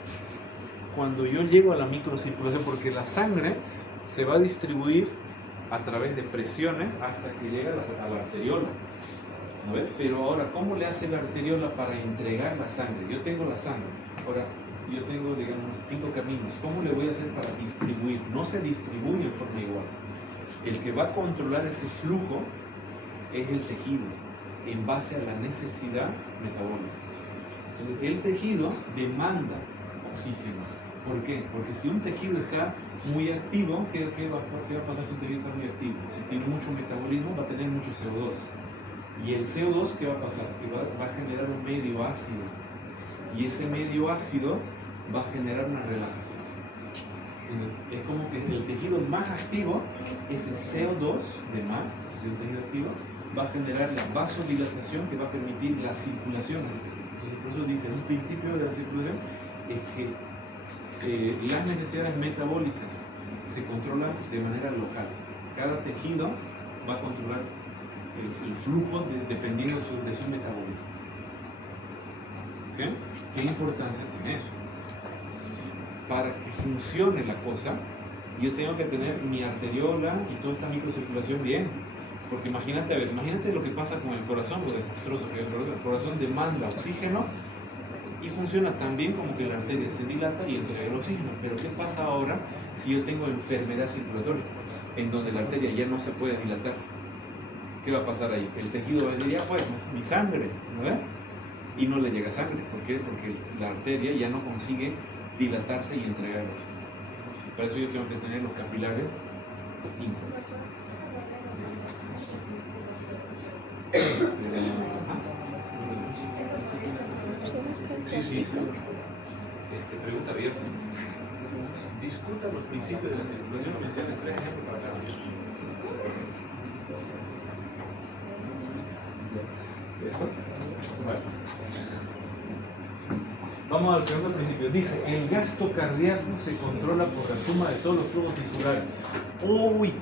cuando yo llego a la microcirculación, porque la sangre se va a distribuir a través de presiones hasta que llega a la arteriola. ¿No ves? Pero ahora, ¿cómo le hace la arteriola para entregar la sangre? Yo tengo la sangre. Ahora, yo tengo, digamos, 5 caminos. ¿Cómo le voy a hacer para distribuir? No se distribuye en forma igual. El que va a controlar ese flujo es el tejido, en base a la necesidad metabólica. Entonces, el tejido demanda oxígeno. ¿Por qué? Porque si un tejido está muy activo, ¿qué va a pasar si un tejido está muy activo? Si tiene mucho metabolismo, va a tener mucho CO2. Y el CO2, ¿qué va a pasar? Que va a generar un medio ácido. Y ese medio ácido va a generar una relajación. Entonces, es como que el tejido más activo, ese CO2 de más del tejido activo, va a generar la vasodilatación que va a permitir la circulación. Entonces, por eso dice, un principio de la circulación es que las necesidades metabólicas se controlan de manera local. Cada tejido va a controlar el flujo dependiendo de su metabolismo. ¿Okay? ¿Qué importancia tiene eso? Para que funcione la cosa, yo tengo que tener mi arteriola y toda esta microcirculación bien. Porque imagínate, a ver, imagínate lo que pasa con el corazón, lo desastroso que es el corazón demanda oxígeno y funciona tan bien como que la arteria se dilata y entrega el oxígeno. Pero ¿qué pasa ahora si yo tengo enfermedad circulatoria, en donde la arteria ya no se puede dilatar? ¿Qué va a pasar ahí? El tejido va a decir, ya pues, mi sangre, ¿no ves? Y no le llega sangre. ¿Por qué? Porque la arteria ya no consigue dilatarse y entregar oxígeno. Para eso yo tengo que tener los capilares íntegros. Sí. Pregunta abierta. Discuta los principios de la circulación. Menciona 3 ejemplos para cada uno. ¿Eso? Vale. Vamos al segundo principio. Dice, el gasto cardíaco se controla por la suma de todos los flujos tisulares. Uy,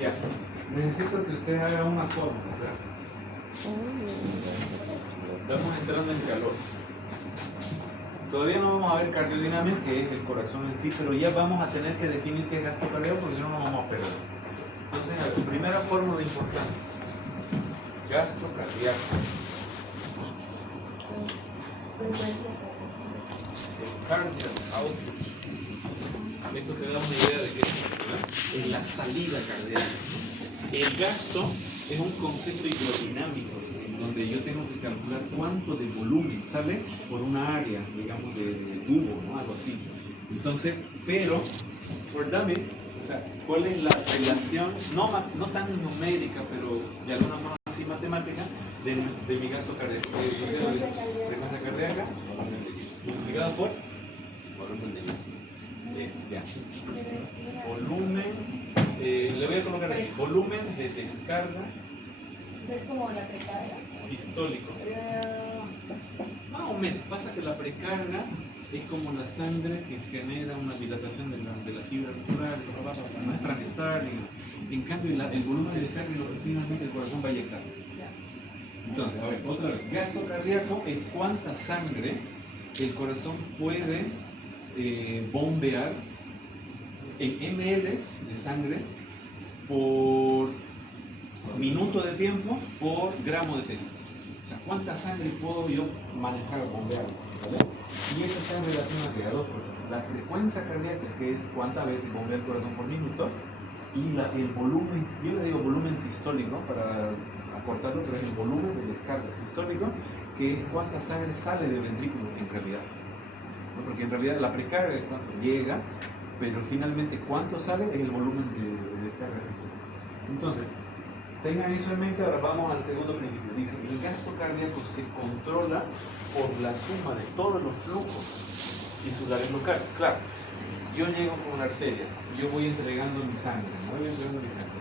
ya. Necesito que usted haga una fórmula. Estamos entrando en calor. Todavía no vamos a ver cardiodinámica, que es el corazón en sí, pero ya vamos a tener que definir qué es gasto cardíaco porque si no nos vamos a perder. Entonces, la primera fórmula importante. Gasto cardíaco. El cardiac output. Eso te da una idea de qué es la salida cardíaca. El gasto es un concepto hidrodinámico, en donde yo tengo que calcular cuánto de volumen sale por una área, digamos, de tubo, ¿no? Algo así. Entonces, pero, for dummies, o sea, ¿cuál es la relación, no tan numérica, pero de alguna forma así matemática, de mi gasto cardíaco? Frecuencia cardíaca, multiplicado por volumen de ya. Volumen, le voy a colocar así, volumen de descarga. Es como la precarga Sistólico. Más o menos. Pasa que la precarga es como la sangre que genera una dilatación de la fibra muscular, no es Frank Starling. En cambio, el volumen de descarga es lo que finalmente el corazón va a inyectar. Entonces, a ver, otra vez. Gasto cardíaco es cuánta sangre el corazón puede bombear en ml de sangre por minuto de tiempo por gramo de tejido. O sea, ¿cuánta sangre puedo yo manejar, bombear? ¿Vale? Y eso está en relación a dos cosas. La frecuencia cardíaca, que es cuántas veces bombea el corazón por minuto, y el volumen, yo le digo volumen sistólico para acortarlo, pero es el volumen de descarga sistólico, que es cuánta sangre sale del ventrículo en realidad. ¿No? Porque en realidad la precarga es cuánto llega, pero finalmente cuánto sale es el volumen de descarga sistólica. Entonces, tengan eso en mente. Ahora vamos al segundo principio. Dice, el gasto cardíaco se controla por la suma de todos los flujos tisulares locales. Claro, yo llego con la arteria, yo voy entregando mi sangre,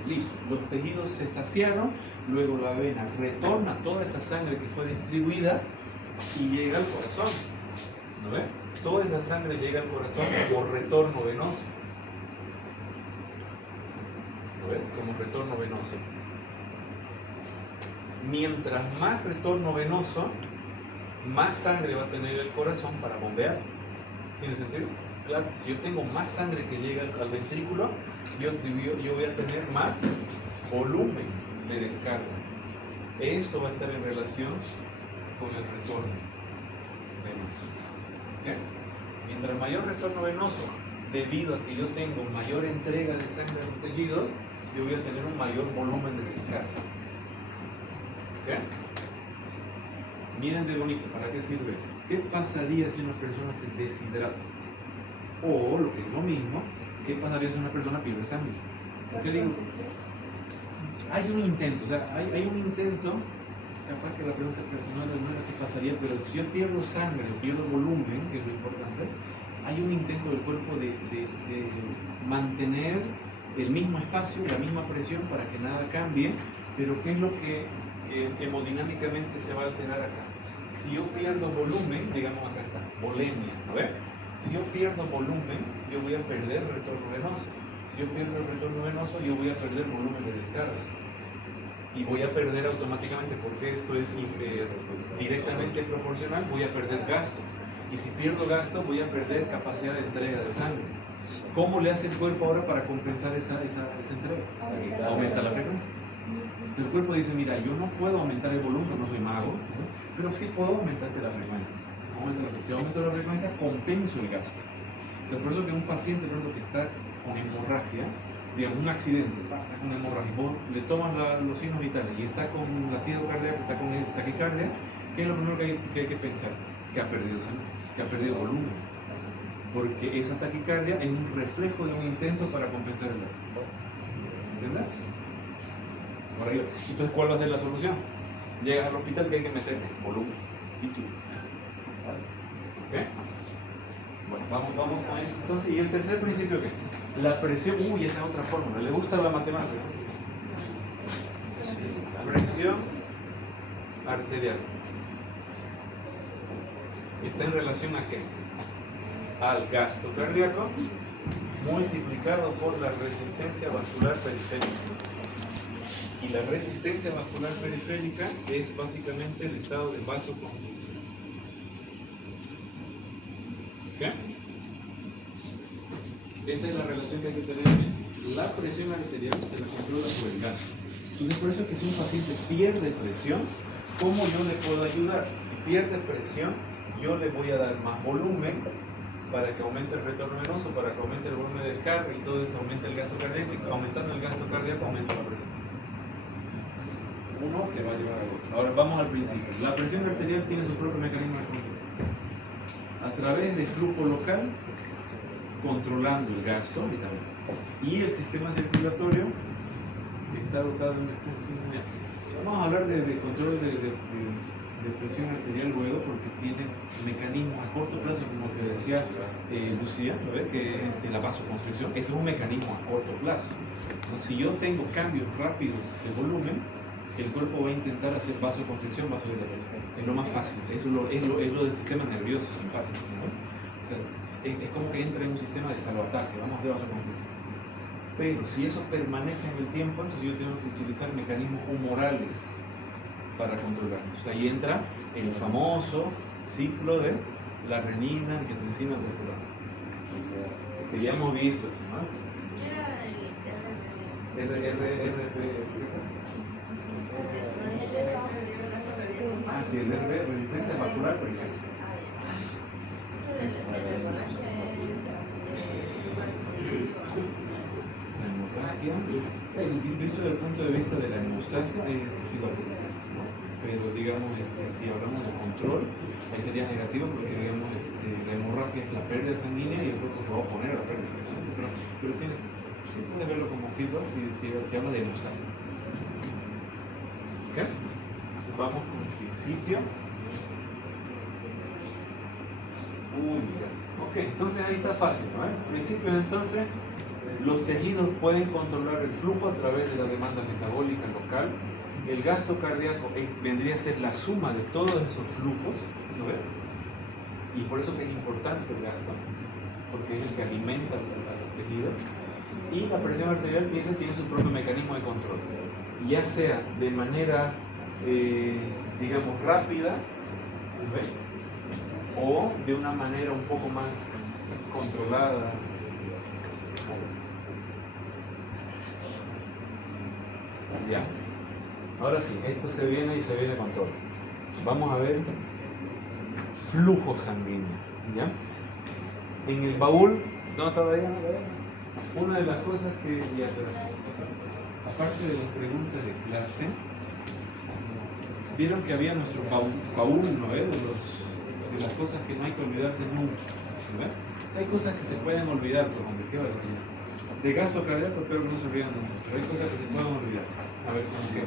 listo, los tejidos se saciaron, luego la vena retorna toda esa sangre que fue distribuida y llega al corazón. ¿No ves? Toda esa sangre llega al corazón por retorno venoso. ¿No ves? Como retorno venoso. Mientras más retorno venoso, más sangre va a tener el corazón para bombear. ¿Tiene sentido? Claro, si yo tengo más sangre que llega al ventrículo, yo voy a tener más volumen de descarga. Esto va a estar en relación con el retorno venoso. ¿Okay? Mientras mayor retorno venoso, debido a que yo tengo mayor entrega de sangre a los tejidos, yo voy a tener un mayor volumen de descarga. ¿Okay? Miren de bonito, ¿para qué sirve? ¿Qué pasaría si una persona se deshidrata? O, lo que es lo mismo, ¿qué pasaría si una persona pierde sangre? ¿Por qué digo? hay un intento, o sea, hay un intento, capaz que la pregunta no era qué pasaría, pero si yo pierdo sangre, pierdo volumen, que es lo importante, hay un intento del cuerpo de mantener el mismo espacio, la misma presión para que nada cambie, pero ¿qué es lo que hemodinámicamente se va a alterar acá? Si yo pierdo volumen, digamos acá está, volemia, ¿no ves? Si yo pierdo volumen, yo voy a perder retorno venoso. Si yo pierdo el retorno venoso, yo voy a perder volumen de descarga. Y voy a perder automáticamente, porque esto es directamente proporcional, voy a perder gasto. Y si pierdo gasto, voy a perder capacidad de entrega de sangre. ¿Cómo le hace el cuerpo ahora para compensar esa entrega? Aumenta la frecuencia. Entonces el cuerpo dice, mira, yo no puedo aumentar el volumen, no soy mago, ¿no? Pero sí puedo aumentarte la frecuencia. Si aumento la frecuencia, compenso el gasto. Entonces por eso que un paciente, por ejemplo, que está con hemorragia, digamos, un accidente, está con hemorragia, vos le tomas los signos vitales y está con latido cardíaco, está con taquicardia, ¿qué es lo primero que hay que pensar? Que ha perdido sangre, que ha perdido volumen. Porque esa taquicardia es un reflejo de un intento para compensar el gasto. ¿Entiendes? Por arriba. Entonces, ¿cuál va a ser la solución? Llegas al hospital, que hay que meterle volumen. ¿Ok? Bueno, vamos con eso entonces. ¿Y el tercer principio qué es? La presión. Uy, esta es otra fórmula. ¿Le gusta la matemática? Presión arterial. ¿Está en relación a qué? Al gasto cardíaco multiplicado por la resistencia vascular periférica. Y la resistencia vascular periférica es básicamente el estado de vasoconstricción. ¿Ok? Esa es la relación que hay que tener. La presión arterial se la controla por el gasto. Entonces por eso es que si un paciente pierde presión, ¿cómo yo le puedo ayudar? Si pierde presión, yo le voy a dar más volumen para que aumente el retorno venoso, para que aumente el volumen de descarga y todo esto aumente el gasto cardíaco, y aumentando el gasto cardíaco aumenta la presión. Uno te va a llevar al otro. Ahora vamos al principio. La presión arterial tiene su propio mecanismo de control. A través de flujo local, controlando el gasto, y el sistema circulatorio está dotado de un sistema. Vamos a hablar de control de presión arterial luego, porque tiene mecanismos a corto plazo, como te decía Lucía, ¿no ves? Que es la vasoconstricción. Ese es un mecanismo a corto plazo. Entonces, si yo tengo cambios rápidos de volumen, el cuerpo va a intentar hacer vasoconstricción, vasodilatación. Es lo más fácil, eso es lo del sistema nervioso simpático, ¿no? O sea, es como que entra en un sistema de salvataje, vamos a hacer vasoconstricción. Pero si eso permanece en el tiempo, entonces yo tengo que utilizar mecanismos humorales para controlar. Entonces ahí entra el famoso ciclo de la renina, angiotensina, testosterona. Que ya hemos visto, ¿no? Ah, sí, es resistencia vascular periférica. La hemorragia, visto desde el punto de vista de la hemostasia, es fibrosis, ¿no? Pero digamos, si hablamos de control, ahí sería negativo, porque digamos, la hemorragia es la pérdida sanguínea y el cuerpo se va a oponer a la pérdida sanguínea. Pero sí puede verlo como fibra si habla de hemostasia. ¿Ok? Vamos con el principio. Ok, entonces ahí está fácil, ¿no? El principio, entonces, los tejidos pueden controlar el flujo a través de la demanda metabólica local. El gasto cardíaco vendría a ser la suma de todos esos flujos, ¿no ves? Y por eso que es importante el gasto, porque es el que alimenta a los tejidos. Y la presión arterial tiene su propio mecanismo de control, ya sea de manera digamos rápida, ¿ves? O de una manera un poco más controlada. Ya. Ahora sí, esto se viene con todo. Vamos a ver flujo sanguíneo. ¿Ya? En el baúl, ¿dónde está Diana? Una de las cosas que, aparte de las preguntas de clase, vieron que había nuestro baúl, ¿no? De las cosas que no hay que olvidarse nunca, ¿no? O sea, hay cosas que se pueden olvidar, pero donde qué va a decir. De gasto cardíaco, espero que no se olviden de nosotros. Hay cosas que se pueden olvidar. A ver, ¿cómo qué?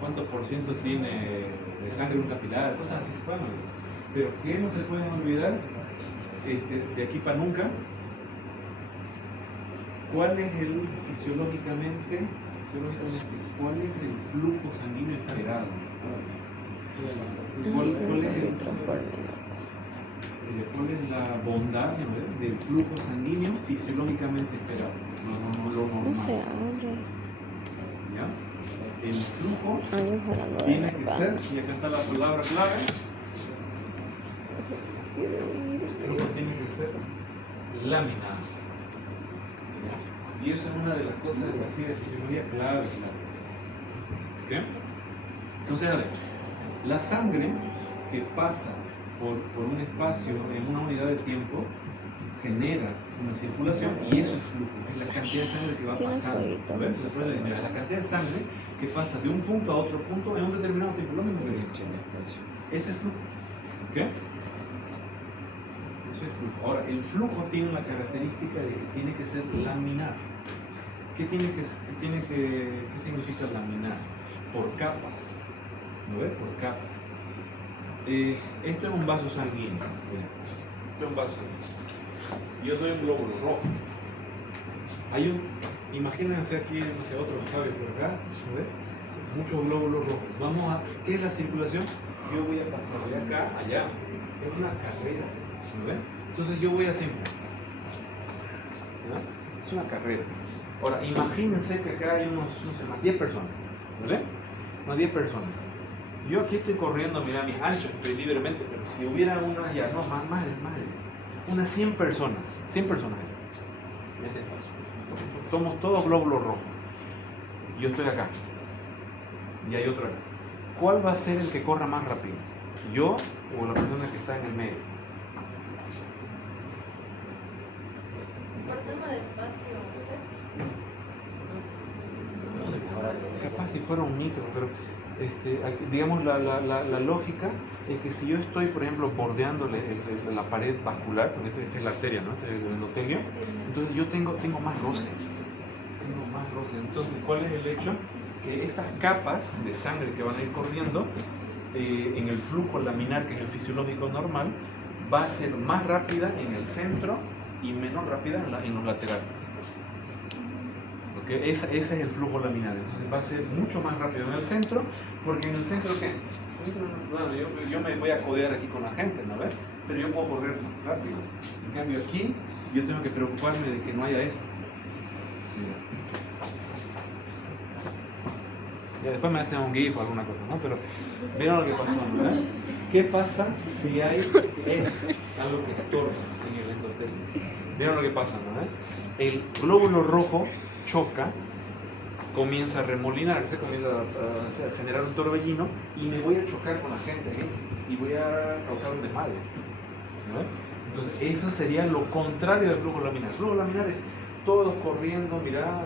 ¿Cuántos por ciento tiene de sangre un capilar? Cosas así se pueden olvidar. Pero ¿qué no se pueden olvidar de aquí para nunca? ¿Cuál es el fisiológicamente, cuál es el flujo sanguíneo esperado? ¿Cuál es la bondad, ¿no?, del flujo sanguíneo fisiológicamente esperado? No lo normal. No se abre. ¿Ya? El flujo Ojalá no tiene de que verdad. ser, y acá está la palabra clave, el flujo tiene que ser laminar. ¿Ya? Y eso es una de las cosas así de fisiología clave. ¿Ok? Entonces, a ver, la sangre que pasa por un espacio en una unidad de tiempo genera una circulación y eso es flujo, es la cantidad de sangre que va Tiene pasando. fueguito. ¿Ves? Es la cantidad de sangre que pasa de un punto a otro punto en un determinado tiempo. Lo mismo que eso es flujo. ¿Ok? Eso es flujo. Ahora, el flujo tiene la característica de que tiene que ser laminar. ¿Qué significa laminar? Por capas. ¿No ves? Por capas. Esto es un vaso sanguíneo. Mira. Esto es un vaso sanguíneo. Yo soy un glóbulo rojo. Imagínense aquí, no sé, otro Fabio por acá, ¿no ves? Muchos glóbulos rojos. ¿Qué es la circulación? Yo voy a pasar de acá a allá. Es una carrera, ¿no ves? Entonces yo voy a siempre. ¿No? Es una carrera. Ahora, imagínense que acá hay unas 10 personas, ¿no ves? Unas 10 personas. Yo aquí estoy corriendo, mira, mis anchos, estoy libremente, pero si hubiera unas, ya, no, más, unas 100 personas en este espacio. Somos todos glóbulos rojos. Yo estoy acá. Y hay otro acá. ¿Cuál va a ser el que corra más rápido? ¿Yo o la persona que está en el medio? Por tema de espacio, Capaz si fuera un micro, pero digamos la lógica es que si yo estoy, por ejemplo, bordeando la pared vascular, porque esta es la arteria, ¿no? Este es el endotelio, entonces yo tengo más roce. Entonces, ¿cuál es el hecho? Que estas capas de sangre que van a ir corriendo en el flujo laminar, que es el fisiológico normal, va a ser más rápida en el centro y menos rápida en los laterales. ¿Okay? Ese es el flujo laminar. Entonces va a ser mucho más rápido en el centro, porque en el centro, ¿qué? Bueno, yo me voy a codear aquí con la gente, ¿no ves? Pero yo puedo correr más rápido. En cambio aquí, yo tengo que preocuparme de que no haya esto. Mira. Ya después me hacen un GIF o alguna cosa, ¿no? Pero vieron lo que pasó, ¿verdad? ¿Qué pasa si hay esto? Algo que estorba en el endotelio. ¿Vieron lo que pasa, no? El glóbulo rojo choca, comienza a remolinarse, comienza a generar un torbellino y me voy a chocar con la gente ahí y voy a causar un desmadre, ¿no? Entonces eso sería lo contrario del flujo laminar. El flujo laminar es todos corriendo, mirá,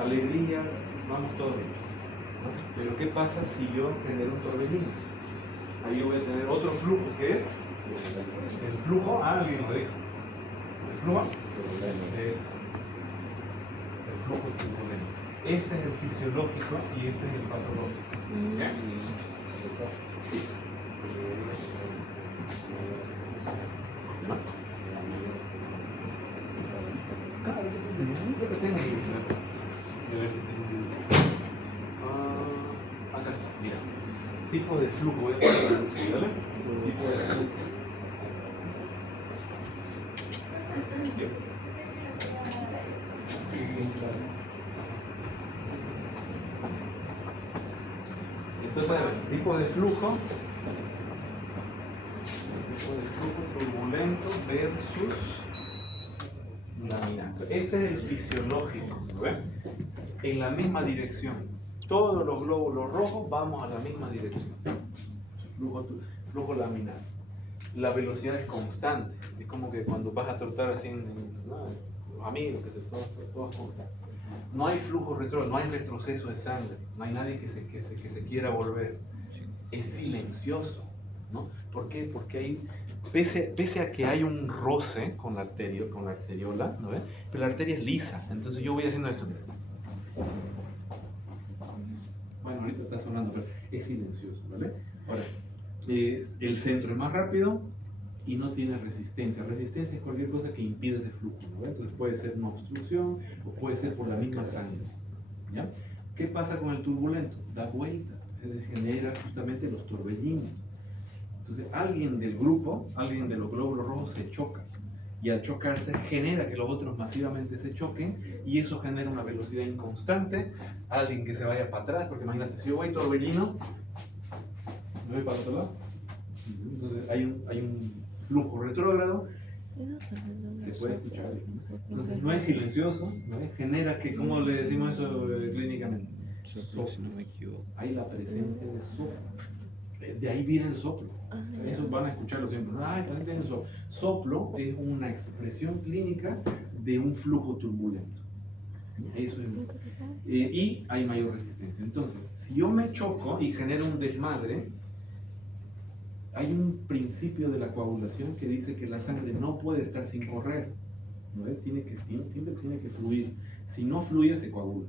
alegría, vamos todos bien, ¿no? Pero ¿qué pasa si yo genero un torbellino? Ahí yo voy a tener otro flujo que es el flujo, alguien lo dijo, el flujo es el flujo turbulento. Este es el fisiológico y este es el patológico. ¿Ya? ¿No? Creo que tengo aquí. Acá está, mira. Tipo de flujo, voy a poner la luz, ¿vale? Tipo de flujo. Bien. Entonces, a ver, tipo de flujo turbulento versus laminar. Este es el fisiológico, ¿ves? En la misma dirección. Todos los glóbulos rojos vamos a la misma dirección. Flujo laminar. La velocidad es constante. Es como que cuando vas a trotar así ¿no? Los amigos, que todo es constante. No hay flujo no hay retroceso de sangre. No hay nadie que se quiera volver. Es silencioso, ¿no? ¿Por qué? Porque pese a que hay un roce con la arteriola, ¿no ves? Pero la arteria es lisa, entonces yo voy haciendo esto. Bueno, ahorita está sonando, pero es silencioso, ¿vale? Ahora, el centro es más rápido y no tiene resistencia. Resistencia es cualquier cosa que impide ese flujo, ¿no? Entonces puede ser una obstrucción o puede ser por la misma sangre, ¿ya? ¿Qué pasa con el turbulento? Da vuelta, genera justamente los torbellinos. Entonces alguien del grupo, alguien de los glóbulos rojos se choca y al chocarse genera que los otros masivamente se choquen y eso genera una velocidad inconstante, alguien que se vaya para atrás, porque imagínate, si yo voy torbellino, ¿me voy para otro lado? Entonces hay un flujo retrógrado, se puede escuchar. Entonces no es silencioso, ¿no? Genera que, ¿cómo le decimos eso clínicamente? Soplo, si no me equivoco. Hay la presencia de soplo. De ahí viene el soplo. Eso van a escucharlo siempre. Ay, el paciente tiene soplo. Soplo es una expresión clínica de un flujo turbulento. Eso es. Y hay mayor resistencia. Entonces, si yo me choco y genero un desmadre, hay un principio de la coagulación que dice que la sangre no puede estar sin correr, ¿no es? Siempre tiene que fluir. Si no fluye, se coagula.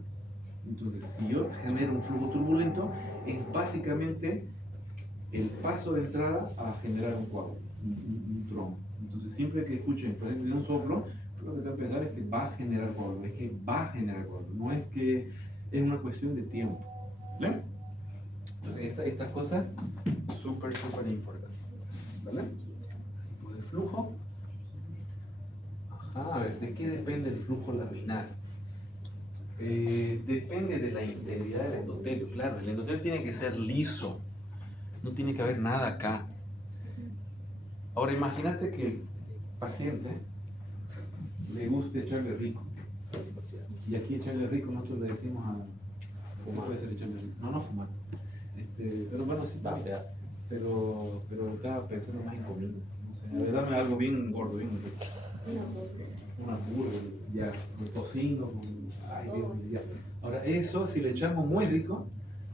Entonces, si yo genero un flujo turbulento, es básicamente el paso de entrada a generar un coágulo, un trombo. Entonces, siempre que escuchen el paciente de un soplo, lo que tengo que pensar es que va a generar coágulo, es que va a generar coágulo, no es que es una cuestión de tiempo. ¿Vale? Entonces, estas cosas súper importantes. ¿Vale? Tipo de flujo. Ajá, a ver, ¿de qué depende el flujo laminar? Depende de la integridad del endotelio. Claro, el endotelio tiene que ser liso, no tiene que haber nada acá. Ahora imagínate que el paciente le guste echarle rico, y aquí echarle rico nosotros le decimos a fumar. Puede ser echarle rico, no fumar, pero bueno, sí, pero estaba pensando más en comida, o sea, dame algo bien gordo, bien rico. Una burger, ya, con tocino, ay Dios, ya. Ahora, eso, si le echamos muy rico,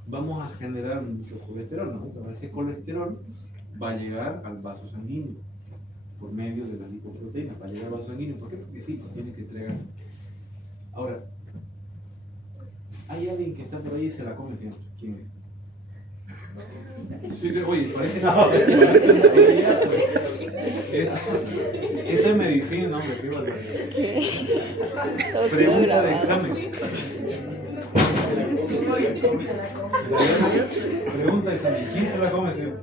vamos a generar mucho colesterol, ¿no? Entonces, ese colesterol va a llegar al vaso sanguíneo por medio de las lipoproteínas, va a llegar al vaso sanguíneo. ¿Por qué? Porque sí, pues tiene que entregarse. Ahora, hay alguien que está por ahí y se la come siempre. ¿Quién es? Sí, oye, parece Esa es medicina, no, hombre, qué barbaridad. Pregunta de examen. Pregunta de examen. ¿Quién se la come siempre?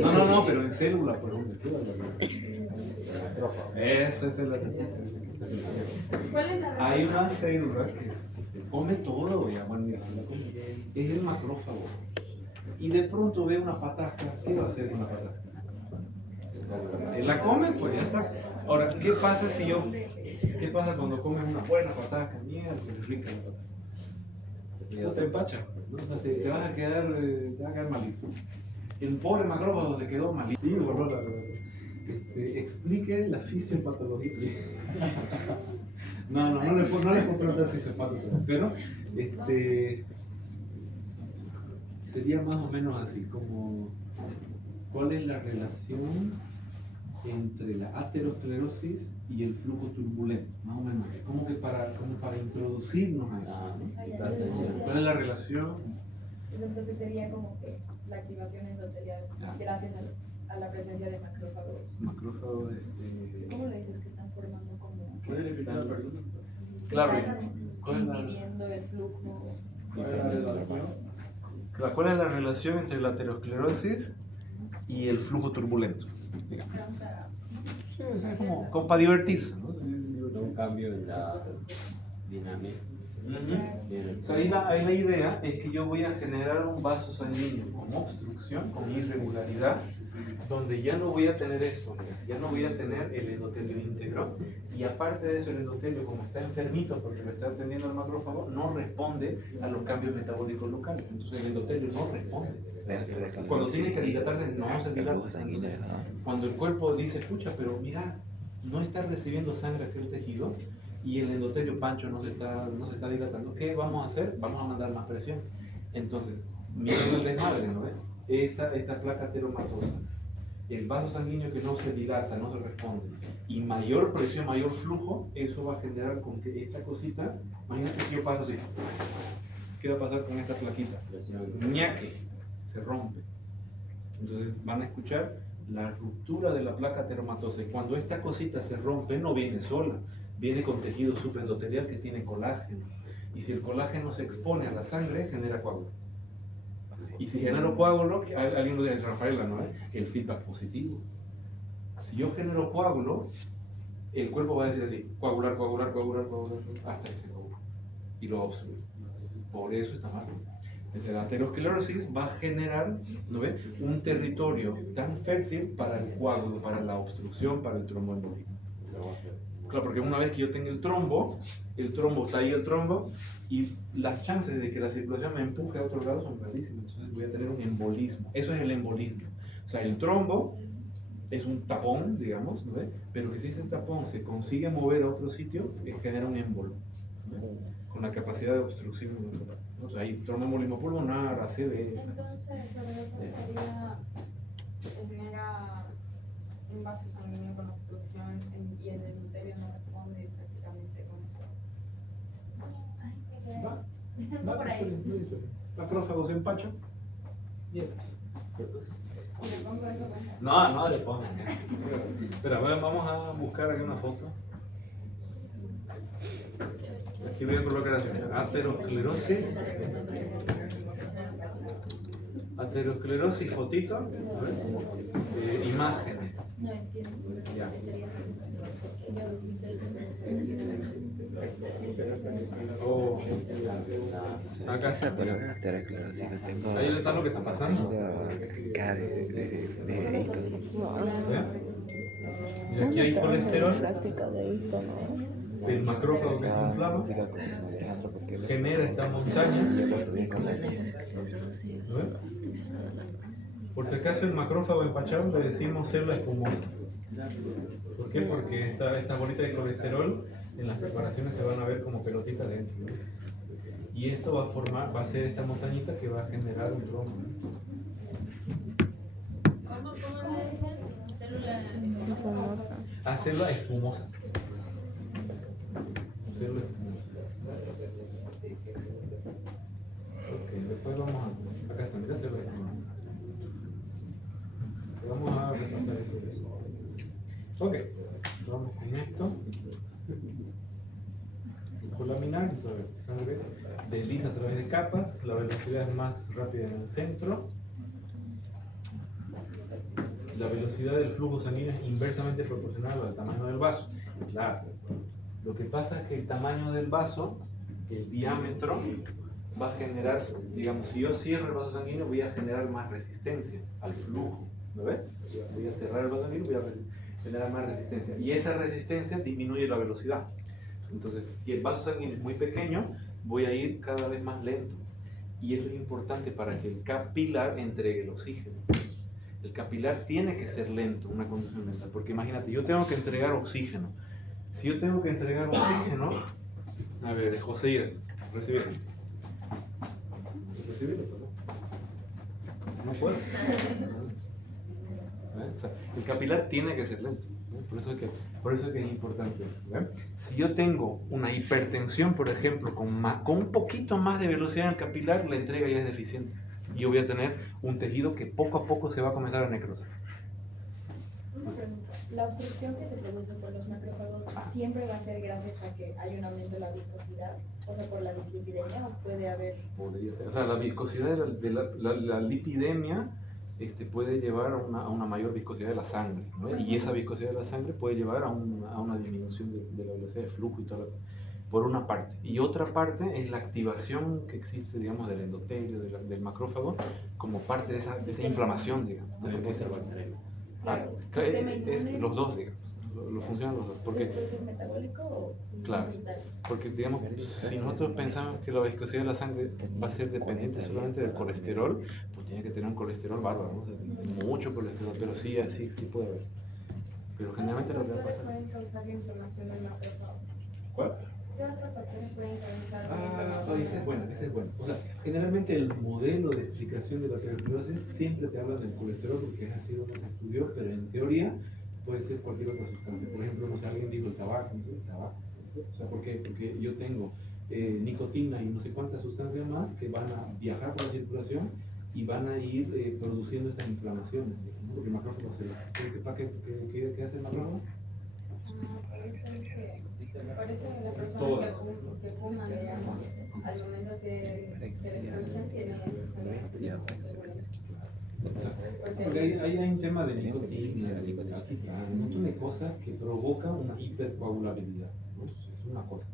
No, pero en célula, por ejemplo. Qué barbaridad. Esa es la. Hay una célula que se come todo, ya, bueno, mira, se la come. Es el macrófago. Y de pronto ve una patasca, ¿qué va a hacer con la patasca? La come, pues ya está. Ahora, ¿qué pasa qué pasa cuando comes una buena patasca? Mierda, qué rica la patasca. No te empachas, ¿no? O sea, te vas a quedar malito. El pobre macrófago se quedó malito. Explique la fisiopatología. No le puedo preguntar fisiopatología, pero sería más o menos así, como ¿cuál es la relación entre la aterosclerosis y el flujo turbulento? Más o menos así, como para introducirnos a eso, ¿no? ¿Cuál es la relación? Entonces sería como que la activación endotelial gracias a la presencia de macrófagos. Macrófagos, ¿Cómo le dices que están formando como? ¿Puede repetir la pregunta? Que Claro. están impidiendo el flujo. ¿Cuál es la relación entre la aterosclerosis y el flujo turbulento? Sí, es como para divertirse, ¿no? Un cambio en la dinámica. O sea, ahí la idea es que yo voy a generar un vaso sanguíneo con obstrucción, con irregularidad, donde ya no voy a tener esto, ya no voy a tener el endotelio íntegro, y aparte de eso el endotelio, como está enfermito porque lo está atendiendo el macrófago, no responde a los cambios metabólicos locales. Entonces el endotelio no responde. Cuando tiene que dilatarse, no se dilata. Cuando el cuerpo dice, escucha, pero mira, no está recibiendo sangre aquel tejido y el endotelio pancho no se está dilatando, ¿qué vamos a hacer? Vamos a mandar más presión. Entonces, miren el desmadre, ¿no? Esta placa ateromatosa el vaso sanguíneo que no se dilata, no se responde, y mayor presión, mayor flujo, eso va a generar con que esta cosita, imagínate si yo paso así, ¿qué va a pasar con esta plaquita? Ñaque, se rompe. Entonces van a escuchar la ruptura de la placa termatosa. Y cuando esta cosita se rompe, no viene sola, viene con tejido supraendotelial que tiene colágeno. Y si el colágeno se expone a la sangre, genera coágulo. Y si genero coágulo, alguien lo dice, Rafaela, ¿no? El feedback positivo. Si yo genero coágulo, el cuerpo va a decir así, coagular, coagular, coagular, coagular, hasta que se coagula. Y lo va a obstruir. Por eso está mal. Entonces, la aterosclerosis va a generar, ¿no ves?, un territorio tan fértil para el coágulo, para la obstrucción, para el tromboembolismo. Claro, porque una vez que yo tenga el trombo está ahí el trombo, y las chances de que la circulación me empuje a otro lado son grandísimas. Entonces voy a tener un embolismo. Eso es el embolismo. O sea, el trombo es un tapón, digamos, ¿no ves? Pero que si ese tapón se consigue mover a otro sitio, genera un émbolo, ¿no? Con la capacidad de obstrucción. ¿No? O sea, hay tromboembolismo pulmonar, ACV. Entonces, sería genera un vaso sanguíneo con obstrucción y el endotelio no responde prácticamente con eso. Va por ahí. Macrófago se empacha. No le pongan. Espera, vamos a buscar aquí una foto. Aquí voy a colocar así: aterosclerosis, fotito, imágenes. No entiendo. Ya. Oh, acá Esa palabra aterosclerosis la tengo. ahí está lo que está pasando. Acá de Y aquí hay colesterol práctica de esto, ¿no? del macrófago que se inflama, genera esta montaña. ¿Ven? Por si acaso el macrófago empachado le decimos célula espumosa. ¿Por qué? Porque esta bolita de colesterol en las preparaciones se van a ver como pelotitas dentro, ¿no? Y esto va a ser esta montañita que va a generar un trombo, ¿no? ¿Cómo le dicen? Célula Famosa. Ah, célula espumosa. Célula espumosa. Ok, después vamos a... Acá está, mira, célula espumosa. Vamos a repasar eso. Ok, vamos con esto. Flujo laminar, entonces la sangre desliza a través de capas, la velocidad es más rápida en el centro. La velocidad del flujo sanguíneo es inversamente proporcional al tamaño del vaso. Claro. Lo que pasa es que el tamaño del vaso, el diámetro, va a generar, digamos, si yo cierro el vaso sanguíneo, voy a generar más resistencia al flujo. ¿Lo ves? Voy a cerrar el vaso sanguíneo, voy a generar más resistencia. Y esa resistencia disminuye la velocidad. Entonces, si el vaso sanguíneo es muy pequeño, voy a ir cada vez más lento. Y eso es importante para que el capilar entregue el oxígeno. El capilar tiene que ser lento, una condición lenta. Porque imagínate, yo tengo que entregar oxígeno. Si yo tengo que entregar oxígeno, a ver, José, recibir. ¿Recibirlo? No puedo. El capilar tiene que ser lento. Por eso es que es importante eso. Si yo tengo una hipertensión, por ejemplo, con un poquito más de velocidad en el capilar, la entrega ya es deficiente. Y yo voy a tener un tejido que poco a poco se va a comenzar a necrosar. Una pregunta. ¿La obstrucción que se produce por los macrófagos siempre va a ser gracias a que hay un aumento de la viscosidad? O sea, por la dislipidemia, ¿o puede haber...? Podría ser. O sea, la viscosidad de la lipidemia puede llevar a una mayor viscosidad de la sangre, ¿no? Y esa viscosidad de la sangre puede llevar a una disminución de la velocidad de flujo y todo por una parte. Y otra parte es la activación que existe, digamos, del endotelio, del macrófago, como parte de esa inflamación, digamos. ¿No? Porque Claro, sistema inmune, los dos, digamos, lo funcionan los dos. Porque, ¿después es metabólico o claro, vital? porque, digamos, si nosotros pensamos que la viscosidad de la sangre va a ser dependiente solamente del colesterol, pues tiene que tener un colesterol bárbaro, ¿no? O sea, mucho colesterol, pero sí puede haber. Pero generalmente lo que ¿Los pasa... pueden causar la inflamación del macrófago? ¿Cuál? ¿Qué otros factores pueden causar? Ese es bueno, ese es bueno. O sea, generalmente el modelo de explicación de la aterosclerosis siempre te habla del colesterol porque es así donde se estudió, pero en teoría puede ser cualquier otra sustancia. Por ejemplo, no sé, alguien dijo el tabaco, ¿no? El tabaco. ¿Sí? O sea, ¿por qué? Porque yo tengo nicotina y no sé cuántas sustancias más que van a viajar por la circulación y van a ir produciendo estas inflamaciones, ¿no? Porque el macrófago se ¿qué hace el macrófago? Parece que las personas que fuman, digamos, al momento que destruyen tienen Porque hay un tema de nicotina, de alquitrán, un montón de cosas que provocan una hipercoagulabilidad, ¿no? Es una cosa.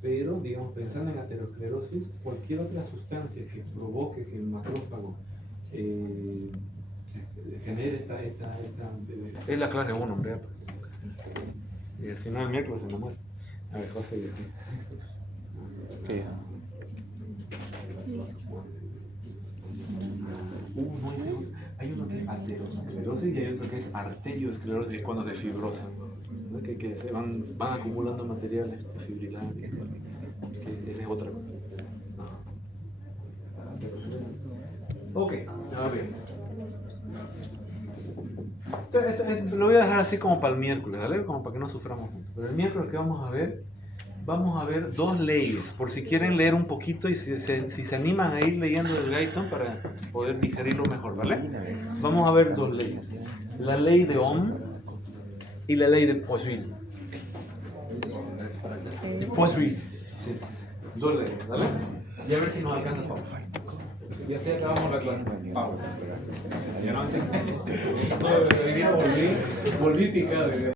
Pero, digamos, pensando en aterosclerosis, cualquier otra sustancia que provoque que el macrófago genere esta es la clase 1, hombre. Y si no, el miércoles se me muere. A ver, José. Sí. No, hay uno que es aterosclerosis y hay otro que es arteriosclerosis, que es cuando se fibrosa, ¿no? Que se van acumulando material fibrilar, que esa es otra cosa. Ok, a ver. Esto lo voy a dejar así como para el miércoles, ¿vale? Como para que no suframos mucho. Pero el miércoles que vamos a ver dos leyes, por si quieren leer un poquito y si se animan a ir leyendo el Guyton para poder digerirlo mejor, ¿vale? Vamos a ver dos leyes. La ley de Ohm y la ley de Poiseuille. Poiseuille, sí. Dos leyes, ¿vale? Y a ver si nos alcanza para y así acabamos la clase. Pausa. Ya no, hoy día volví picado.